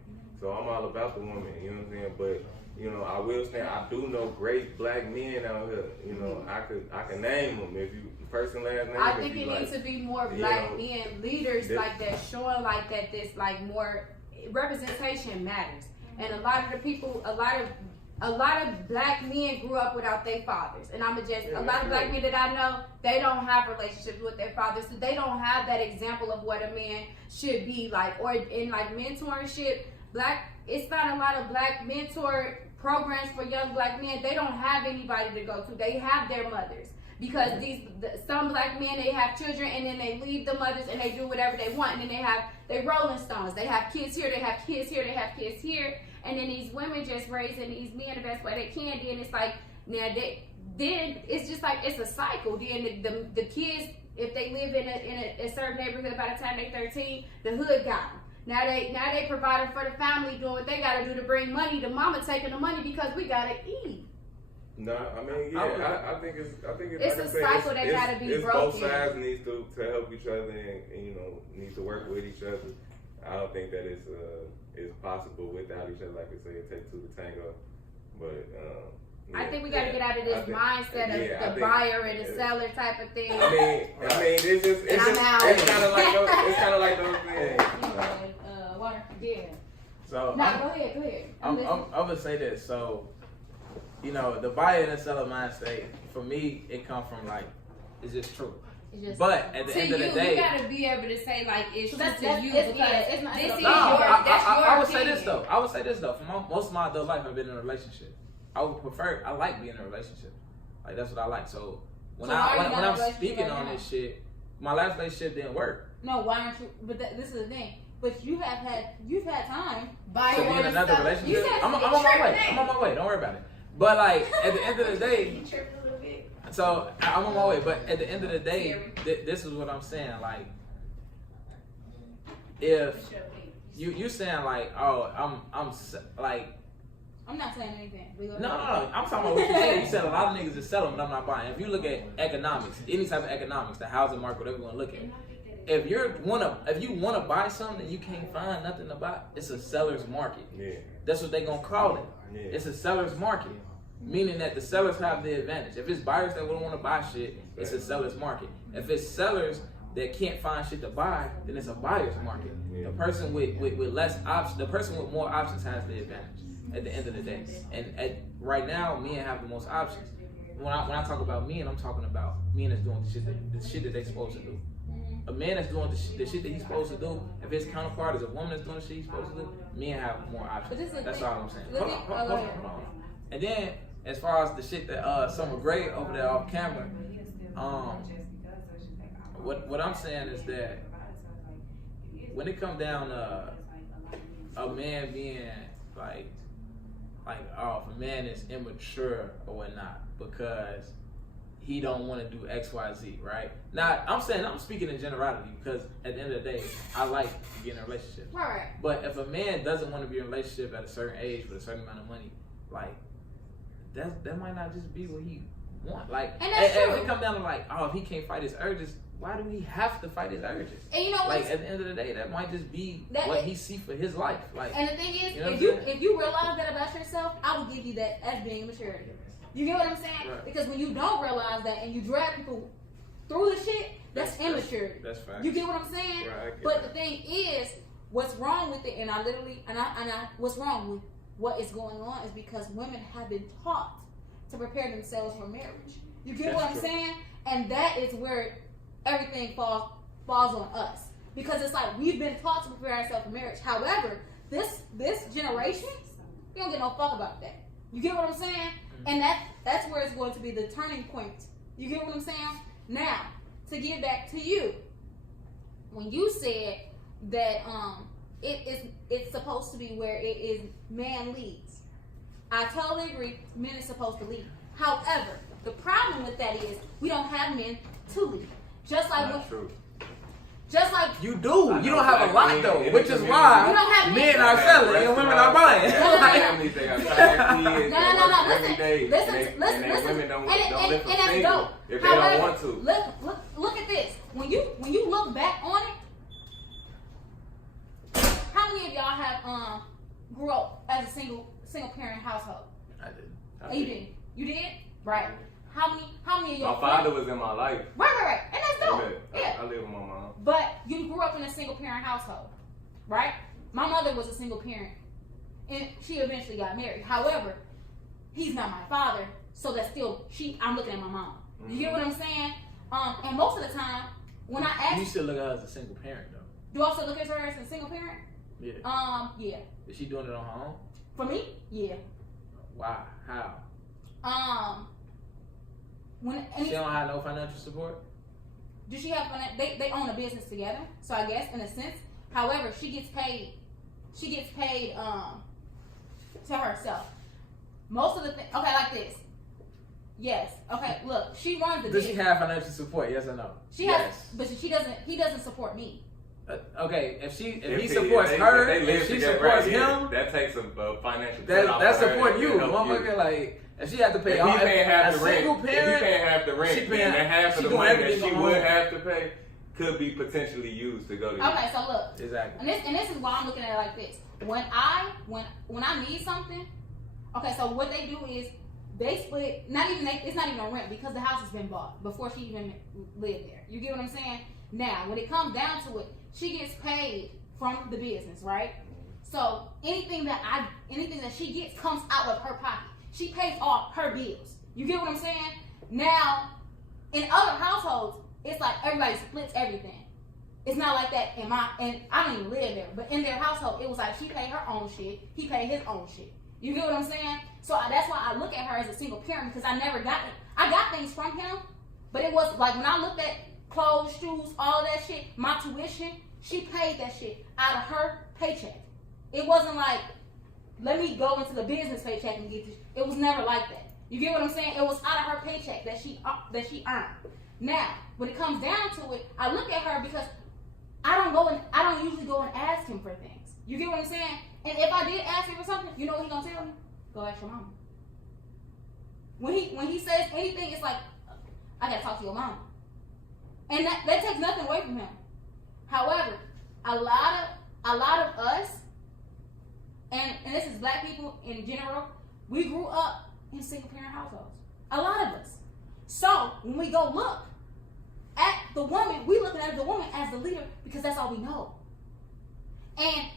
so I'm all about the woman. You know what I'm saying? But, you know, I will say I do know great black men out here. You know, I can name them if you first and last name. I think it needs to be more black men leaders like that, showing like that. This like more representation matters, and a lot of the people, a lot of black men grew up without their fathers, and a lot of black men that I know, they don't have relationships with their fathers, so they don't have that example of what a man should be like, or in like mentorship. It's not a lot of black mentor programs for young black men. They don't have anybody to go to. They have their mothers. Because some black men, they have children and then they leave the mothers and they do whatever they want. And then they Rolling Stones. They have kids here, they have kids here, they have kids here. And then these women just raising these men the best way they can. Then it's like, then it's just like, it's a cycle. Then the kids, if they live in a certain neighborhood, by the time they're 13, the hood got them. Now they providing for the family, doing what they gotta do to bring money. The mama taking the money because we gotta eat. No, I mean, yeah, I think it's it's like a cycle that gotta be broken. Both sides needs to help each other and you know needs to work with each other. I don't think that it's possible without each other. Like I say, it takes two to tango. But yeah, I think we got to get out of this mindset of the buyer and the seller type of thing. I mean, it's kind of like those things. Water. Yeah. So go ahead. I'm gonna say this. So, you know, the buyer and the seller mind state, for me, it comes from like, it's just true. But at the end of the day, you gotta be able to say like it's just to you because it's not. I would say this though. For most of my adult life, I've been in a relationship. I like being in a relationship. Like that's what I like. So when I'm speaking on this shit, my last relationship didn't work. No, why aren't you? But this is the thing. But you've had time. To be in another relationship. I'm on my way. I'm on my way. Don't worry about it. But like at the end of the day, so I'm on my way. But at the end of the day, this is what I'm saying. Like, if you saying like, oh, I'm like. I'm not saying anything. No. I'm talking about what you said. You said a lot of niggas is selling, but I'm not buying. If you look at economics, any type of economics, the housing market, whatever you want to look at. If you wanna buy something and you can't find nothing to buy, it's a seller's market. Yeah. That's what they gonna call it. Yeah. It's a seller's market. Meaning that the sellers have the advantage. If it's buyers that wouldn't want to buy shit, it's a seller's market. If it's sellers that can't find shit to buy, then it's a buyer's market. Yeah. The person with less options, the person with more options has the advantage at the end of the day. And right now, men have the most options. When I talk about men, I'm talking about men that's doing the shit that they supposed to do. A man that's doing the shit that he's supposed to do, if his counterpart is a woman that's doing the shit he's supposed to do, men have more options. That's all I'm saying. Hold on. And then, as far as the shit that Summer Gray over there off camera, what I'm saying is that when it comes down to a man being like, oh, if a man is immature or whatnot because he don't want to do X, Y, Z, right? Now, I'm speaking in generality because at the end of the day, I like to be in a relationship. Right. But if a man doesn't want to be in a relationship at a certain age with a certain amount of money, like, that might not just be what he wants. Like, and if it comes down to like, oh, if he can't fight his urges, why do he have to fight his urges? And you know, like at the end of the day, that might just be what he sees for his life. Like, and the thing is, if you realize that about yourself, I will give you that as being maturity. You get what I'm saying? Right. Because when you don't realize that and you drag people through the shit, that's immaturity. That's fact. You get what I'm saying? Right, but the thing is, what's wrong with it? What's wrong with what is going on is because women have been taught to prepare themselves for marriage. You get what I'm saying? And that is where everything falls on us. Because it's like we've been taught to prepare ourselves for marriage. However, this generation, you don't get no fuck about that. You get what I'm saying? Mm-hmm. And that's where it's going to be the turning point. You get what I'm saying? Now, to get back to you, when you said that it's supposed to be where it is man leads, I totally agree. Men is supposed to lead. However, the problem with that is we don't have men to lead. Just like you do. You don't have a lot though, which is why men are selling and women are buying. Families, they got 5 kids. No. Listen. Women don't live for single if they don't want to. Look at this. When you look back on it, how many of y'all have grew up as a single parent household? I did. You did. You did? Right. How many of your My father was in my life. Right. And that's dope. Yeah. I live with my mom. But you grew up in a single parent household, right? My mother was a single parent, and she eventually got married. However, he's not my father, so that's still I'm looking at my mom. You get what I'm saying? And most of the time, when I ask, you still look at her as a single parent, though. Do I still look at her as a single parent? Yeah. Yeah. Is she doing it on her own? For me, yeah. Why? How? She don't have no financial support? Do she have they own a business together, so I guess in a sense. However, she gets paid to herself. Most of the things, okay, like this. Yes. Okay, look, she runs the Does business. she have financial support? Yes or no? She has, but he doesn't support me. Okay, if he supports her, if she supports him, that takes a financial. That's supporting you, motherfucker. Like, if she had to pay all, if he paying half the rent, parent, if he paying half the rent, then half of the money that she would have to pay could be potentially used to go to. Okay, so look, exactly, and this is why I'm looking at it like this. When I need something, okay, so what they do is they split. It's not even a rent because the house has been bought before she even lived there. You get what I'm saying? Now, when it comes down to it, she gets paid from the business, right? So anything that she gets comes out of her pocket. She pays off her bills. You get what I'm saying? Now, in other households, it's like everybody splits everything. It's not like that and I don't even live there, but in their household, it was like she paid her own shit, he paid his own shit. You get what I'm saying? So that's why I look at her as a single parent, because I got things from him, but it was like when I looked at clothes, shoes, all of that shit, my tuition, she paid that shit out of her paycheck. It wasn't like, let me go into the business paycheck and get this. It was never like that. You get what I'm saying? It was out of her paycheck that she earned. Now, when it comes down to it, I look at her because I don't usually go and ask him for things. You get what I'm saying? And if I did ask him for something, you know what he gonna tell me? Go ask your mama. When he says anything, it's like, I gotta talk to your mama. And that takes nothing away from him. However, a lot of us, and this is black people in general, we grew up in single parent households. A lot of us. So when we go look at the woman, we looking at the woman as the leader because that's all we know. And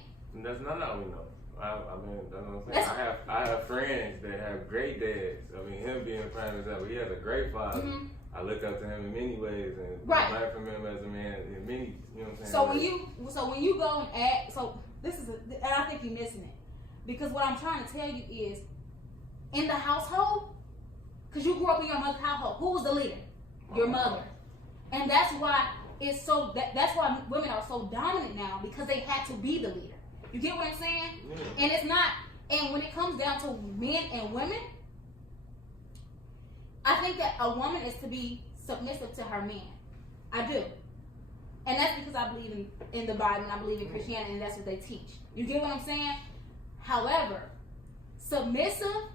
that's not all we know. I mean, that's what I'm saying. I have friends that have great dads. I mean, him being a prime example, he has a great father. Mm-hmm. I look up to him in many ways and learn from him as a man in many. You know what I'm saying? So when you go and add, so this is, and I think you're missing it, because what I'm trying to tell you is, in the household, because you grew up in your mother's household, who was the leader? Your mother, and that's why it's so. That's why women are so dominant now, because they had to be the leader. You get what I'm saying? Yeah. And it's not. And when it comes down to men and women, I think that a woman is to be submissive to her man. I do. And that's because I believe in the Bible and I believe in Christianity, and that's what they teach. You get what I'm saying? However, submissive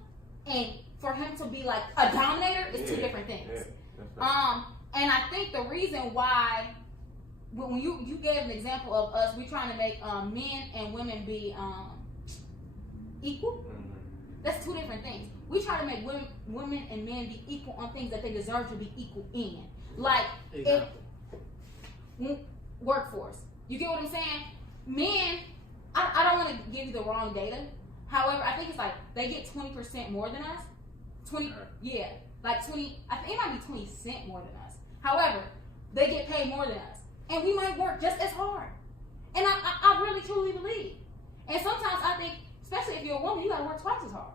and for him to be like a dominator is two different things. Yeah, and I think the reason why, when you gave an example of us, we're trying to make men and women be equal. Mm-hmm. That's two different things. We try to make women and men be equal on things that they deserve to be equal in. Like, workforce. You get what I'm saying? Men, I don't want to give you the wrong data. However, I think it's like they get 20% more than us. 20, yeah. Like 20, I think it might be 20 cents more than us. However, they get paid more than us. And we might work just as hard. And I really truly believe. And sometimes I think, especially if you're a woman, you gotta work twice as hard.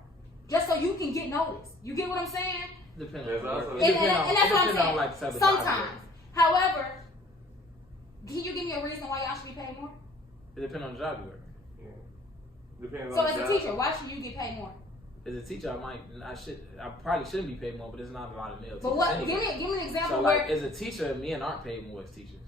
Just so you can get noticed. You get what I'm saying? Depending on and that's what I'm saying. Like sometimes. However, can you give me a reason why y'all should be paid more? It depends on the job you work. Yeah. Depends so on as the a job. teacher, why should you get paid more? As a teacher, I probably shouldn't be paid more, but there's not a lot of male teachers. But what? Anyway. Give me an example so where. Like, as a teacher, men aren't paid more as teachers.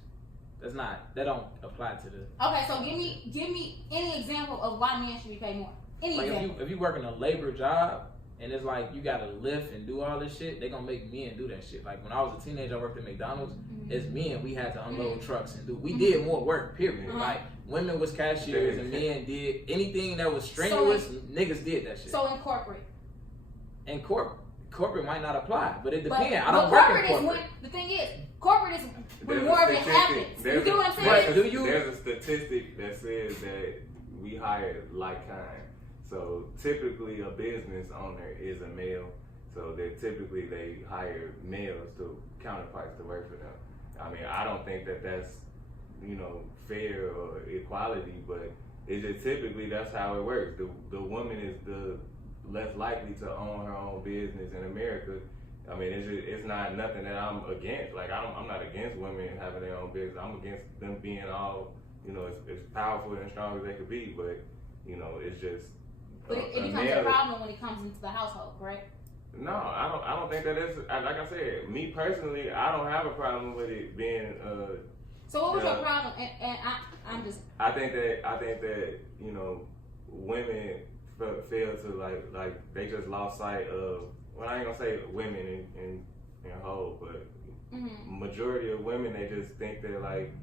That don't apply to the. Okay, so give me any example of why men should be paid more. Any example. If you work in a labor job and it's like you gotta lift and do all this shit, they gonna make men do that shit. Like when I was a teenager, I worked at McDonald's. Mm-hmm. As men, we had to unload trucks and do. We did more work. Period. Mm-hmm. Like women was cashiers and men did anything that was strenuous. Niggas did that shit. So in corporate. And corporate might not apply, but it depends. But I don't work in corporate. Is when, the thing is, corporate is when more of it happens. You get what I'm saying? There's a statistic that says that we hire like kind. So typically a business owner is a male. So they hire males to counterparts to work for them. I mean, I don't think that that's, fair or equality, but it's just typically that's how it works. The woman is the less likely to own her own business in America, I mean, it's not nothing that I'm against. Like, I'm not against women having their own business. I'm against them being all, you know, as powerful and strong as they could be. But, you know, it's just. But it becomes a problem when it comes into the household, correct? No, I don't think that is. Like I said, me personally, I don't have a problem with it being. So what was your problem? And I'm just. I think that you know, women fail to like they just lost sight of. Well, I ain't gonna say women in whole, but majority of women, they just think they're like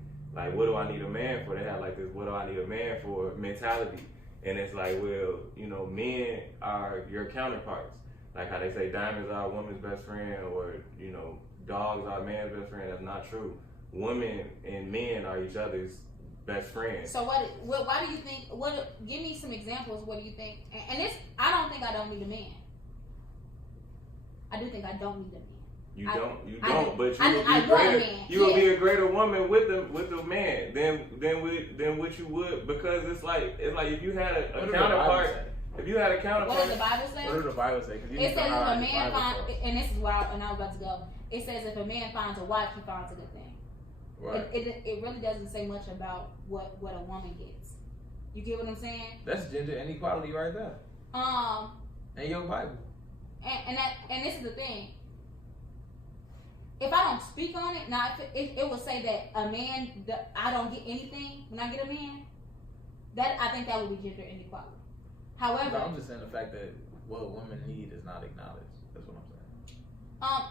what do I need a man for? They have like this what do I need a man for mentality, and it's like, well, you know, men are your counterparts. Like how they say diamonds are a woman's best friend, or you know, dogs are a man's best friend. That's not true. Women and men are each other's best friends. So why do you think? Give me some examples. What do you think? And this, I don't think I don't need a man. I do think I don't need a man. You don't. But you will be a greater woman with the man than what you would, because it's like if you had a counterpart. If you had a counterpart. What does the Bible say? What does the Bible say? It says if a man finds, and this is where I was about to go. It says if a man finds a wife, he finds a good thing. Right. It really doesn't say much about what a woman gets. You get what I'm saying? That's gender inequality right there. And your Bible. And this is the thing. If I don't speak on it, now it will say that a man, I don't get anything when I get a man. That I think that would be gender inequality. However, no, I'm just saying the fact that what women need is not acknowledged. That's what I'm saying.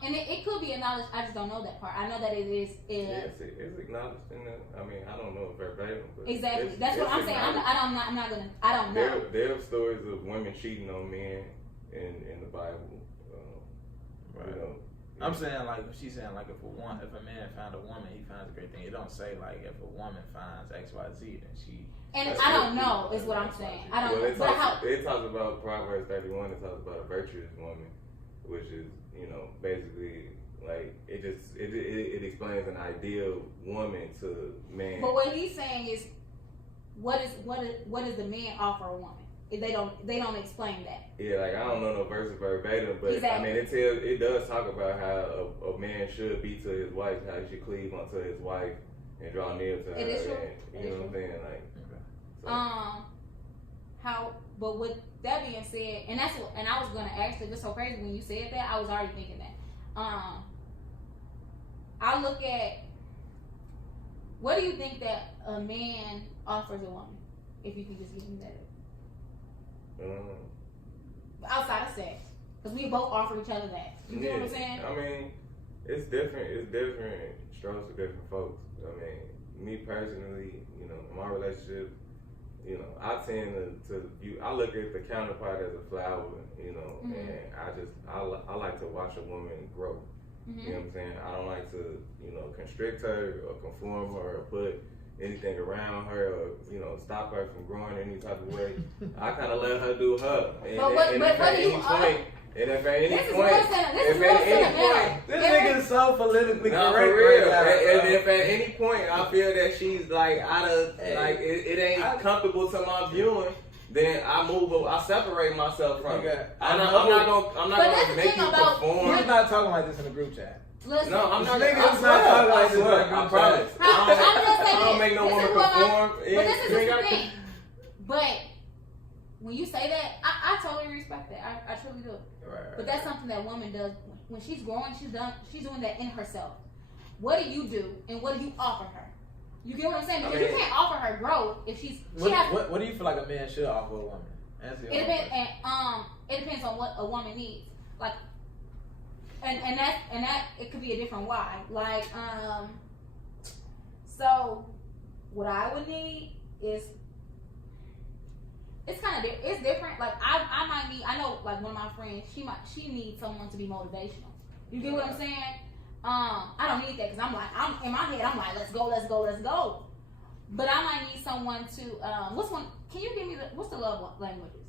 And it could be acknowledged. I just don't know that part. I know that it is. Yes, it's acknowledged in the. I mean, I don't know verbatim. But exactly. That's what I'm saying. I'm not gonna. I don't know. There are stories of women cheating on men in the Bible. Right. You know, I'm saying like she's saying like if a man found a woman, he finds a great thing. It don't say like if a woman finds XYZ, then she. And I don't know is what I'm saying. I don't know. It talks about Proverbs 31. It talks about a virtuous woman, which is, you know, basically like it explains an ideal woman to man. But what he's saying is, what does the man offer a woman? They don't explain that. Yeah, like I don't know no verse verbatim, but exactly. I mean it does talk about how a man should be to his wife, how he should cleave unto his wife and draw near to her. It is true. You know what I'm saying? Like. So. But with that being said, and I was gonna ask you, it's so crazy when you said that, I was already thinking that. I look at, what do you think that a man offers a woman? If you can just give me that. Outside of sex, because we both offer each other that. You know what I'm saying? I mean, it's different. It's different strokes for different folks. I mean, me personally, you know, my relationship, you know, I tend to view. I look at the counterpart as a flower, you know, and I like to watch a woman grow. You know what I'm saying? I don't like to, you know, constrict her or conform her or put anything around her or, you know, stop her from growing any type of way. I kind of let her do her. And if at any point, this nigga is so politically correct. For real. And if at any point I feel that she's like out of, like it ain't comfortable to my viewing, then I separate myself from it. I'm not gonna make you perform. We're not talking like this in the group chat. Listen, no, I'm not. Niggas not talking like this in the group chat. I don't make no woman perform. But this is the thing. But when you say that, I totally respect that. I truly do. Right. But that's something that a woman does when she's growing. She's doing that in herself. What do you do, and what do you offer her? You get what I'm saying? Because you can't offer her growth if what do you feel like a man should offer a woman? It depends on what a woman needs. Like, and that it could be a different why. Like, so what I would need is, it's kind of it's different. Like I might need. I know, like one of my friends, she needs someone to be motivational. You get what I'm saying? I don't need that because I'm in my head. I'm like, let's go. But I might need someone to. What's one? Can you give me what's the love languages?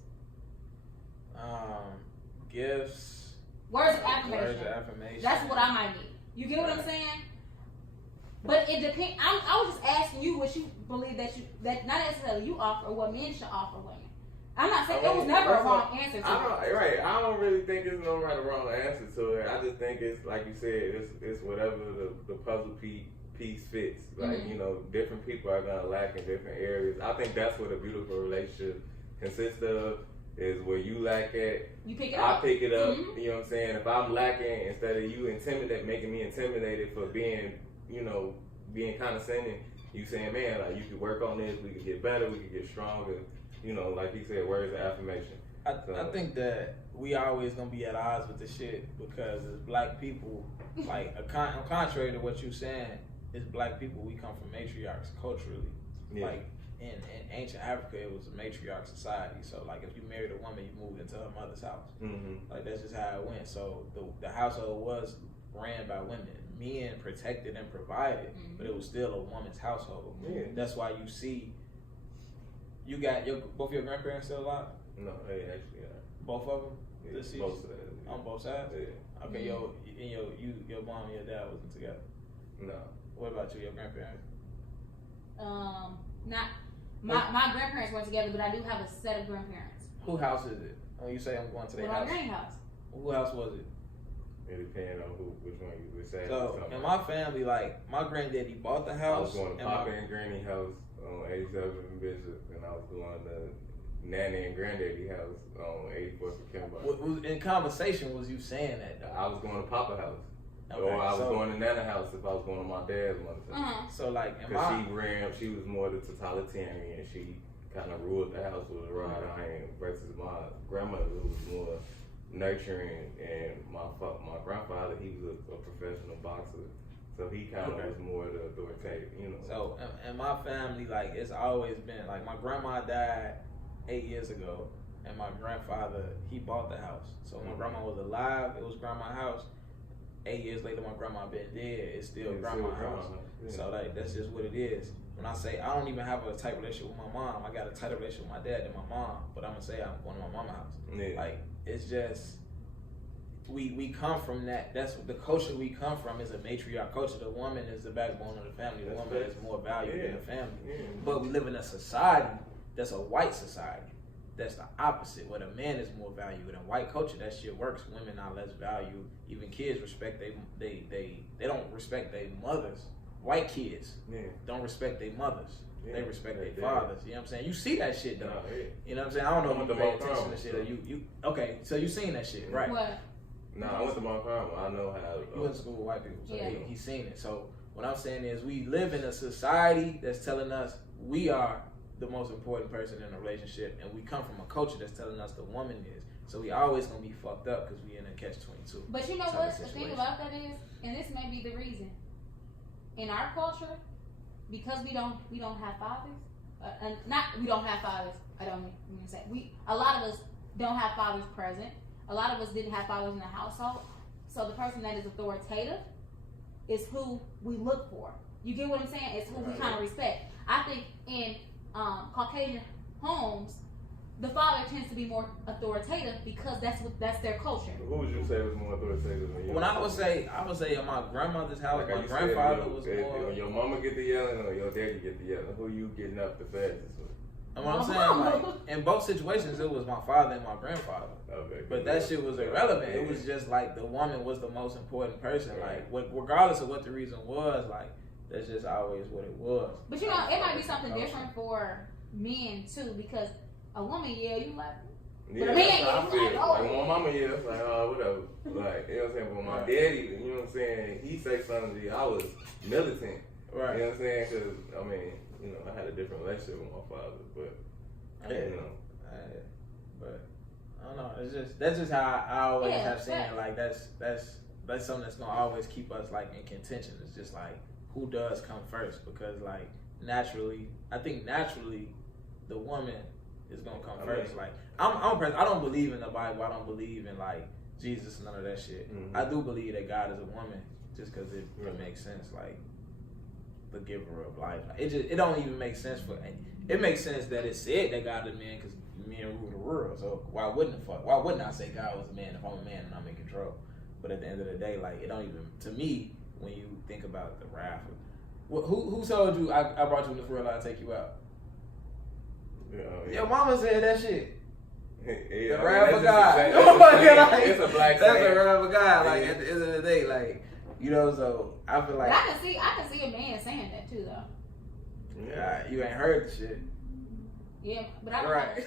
Gifts. Words of affirmation. That's what I might need. You get what I'm saying? But it depends. I was just asking you what you believe that not necessarily you offer, or what men should offer women. I'm not saying it was never a wrong answer to it. Right. I don't really think there's no right or wrong answer to it. I just think it's like you said, it's whatever the puzzle piece fits. Like, you know, different people are gonna lack in different areas. I think that's what a beautiful relationship consists of. Is where you lack at, you pick it up. I pick it up. You know what I'm saying? If I'm lacking, instead of you making me intimidated for being, you know, being condescending, you saying, man, like, you could work on this, we could get better, we could get stronger. You know, like he said, words of affirmation. I think that we always gonna be at odds with this shit because as black people, like, contrary to what you saying, as black people, we come from matriarchs culturally. Yeah. Like, in ancient Africa, it was a matriarch society. So, like, if you married a woman, you moved into her mother's house. Like, that's just how it went. So, the household was ran by women. Men protected and provided, but it was still a woman's household. Yeah. That's why you see, you got both your grandparents still alive? No, they actually are. Both of them? Yeah, Deceased? both sides. On both sides? Yeah. Okay, your mom and your dad wasn't together. No. What about you, your grandparents? Not my grandparents weren't together, but I do have a set of grandparents. Who house is it? When you say I'm going to their My house, grandhouse. who house was it? It depends on which one you would say. So in my family, like, my granddaddy bought the I house. was going to Papa and Granny house on 87th and Bishop, and I was going to Nanny and Granddaddy house on 84th and Kimball. In conversation, was you saying that though? I was going to Papa house. Okay, Or I was going to Nana house if I was going to my dad's mother. So like, Because she was more the totalitarian, and she kind of ruled the house with a rod iron versus my grandmother, who was more nurturing, and my grandfather, he was a professional boxer, so he kind of was more the authoritative, you know. So in my family, like, it's always been like, my grandma died 8 years ago, and my grandfather, he bought the house. So when my grandma was alive, it was grandma's house. 8 years later, my grandma been dead, it's still grandma's house. Yeah. So like, that's just what it is. When I say I don't even have a tight relationship with my mom, I got a tighter relationship with my dad than my mom. But I'm gonna say I'm going to my mama's house. Yeah. Like, it's just we come from that. That's the culture we come from is a matriarch culture. The woman is the backbone of the family. The woman is more valued than the family. Yeah. But we live in a society that's a white society. That's the opposite, where the man is more valued. In white culture, that shit works. Women are less valued. Even kids respect they don't respect their mothers. White kids don't respect their mothers. They respect their fathers. You know what I'm saying? You see that shit though. You know what I'm saying? I don't know if you pay attention to shit. You okay? So you seen that shit, right? What? No, I went to Mount Carmel. I know how. You went to school with white people, so Yeah. he's seen it. So what I'm saying is, we live in a society that's telling us we are the most important person in a relationship, and we come from a culture that's telling us the woman is. So we always gonna be fucked up because we in a catch-22. But you know what? The thing about that is, and this may be the reason, in our culture, because we don't have fathers, and not we don't have fathers. I don't mean to say a lot of us don't have fathers present. A lot of us didn't have fathers in the household. So the person that is authoritative is who we look for. You get what I'm saying? It's who we kind of respect. I think in Caucasian homes, the father tends to be more authoritative because that's their culture. Who would you say was more authoritative than you? When I would say in my grandmother's house, my grandfather was more. When your mama get the yelling or your daddy get the yelling, who you getting up the fastest with? And what I'm saying, like, in both situations, it was my father and my grandfather. Okay, but that shit was irrelevant. It was just like the woman was the most important person. Like, regardless of what the reason was, like, that's just always what it was. But you know, it might be something different for men too, because a woman, you like. Yeah, but a man, that's how I feel. like, oh. Like, when my mama, it's like, oh, whatever. Like, you know what I'm saying? But my daddy, you know what I'm saying? He say something to me, I was militant. Right. You know what I'm saying? Because, I mean, you know, I had a different relationship with my father, but, you know. But, I don't know. That's just how I always have seen it. Like, that's something that's going to always keep us, like, in contention. It's just, like, who does come first? Because, like, I think naturally, the woman is gonna come first. Like, I don't believe in the Bible. I don't believe in, like, Jesus, none of that shit. Mm-hmm. I do believe that God is a woman, just because it makes sense. Like, the giver of life. It don't even make sense it makes sense that it said that God is a man because men rule the world. So why wouldn't I say God was a man if I'm a man and I'm in control? But at the end of the day, like, it don't even, to me, when you think about the wrath. Who told you I brought you in this world, I'll take you out? Yeah. Your mama said that shit. Yeah, The wrath of God. It's a black That's saying. the wrath of God. Like at the end of the day, like you know. So I feel like But I can see a man saying that too, though. you ain't heard the shit. Yeah, but I don't. Right.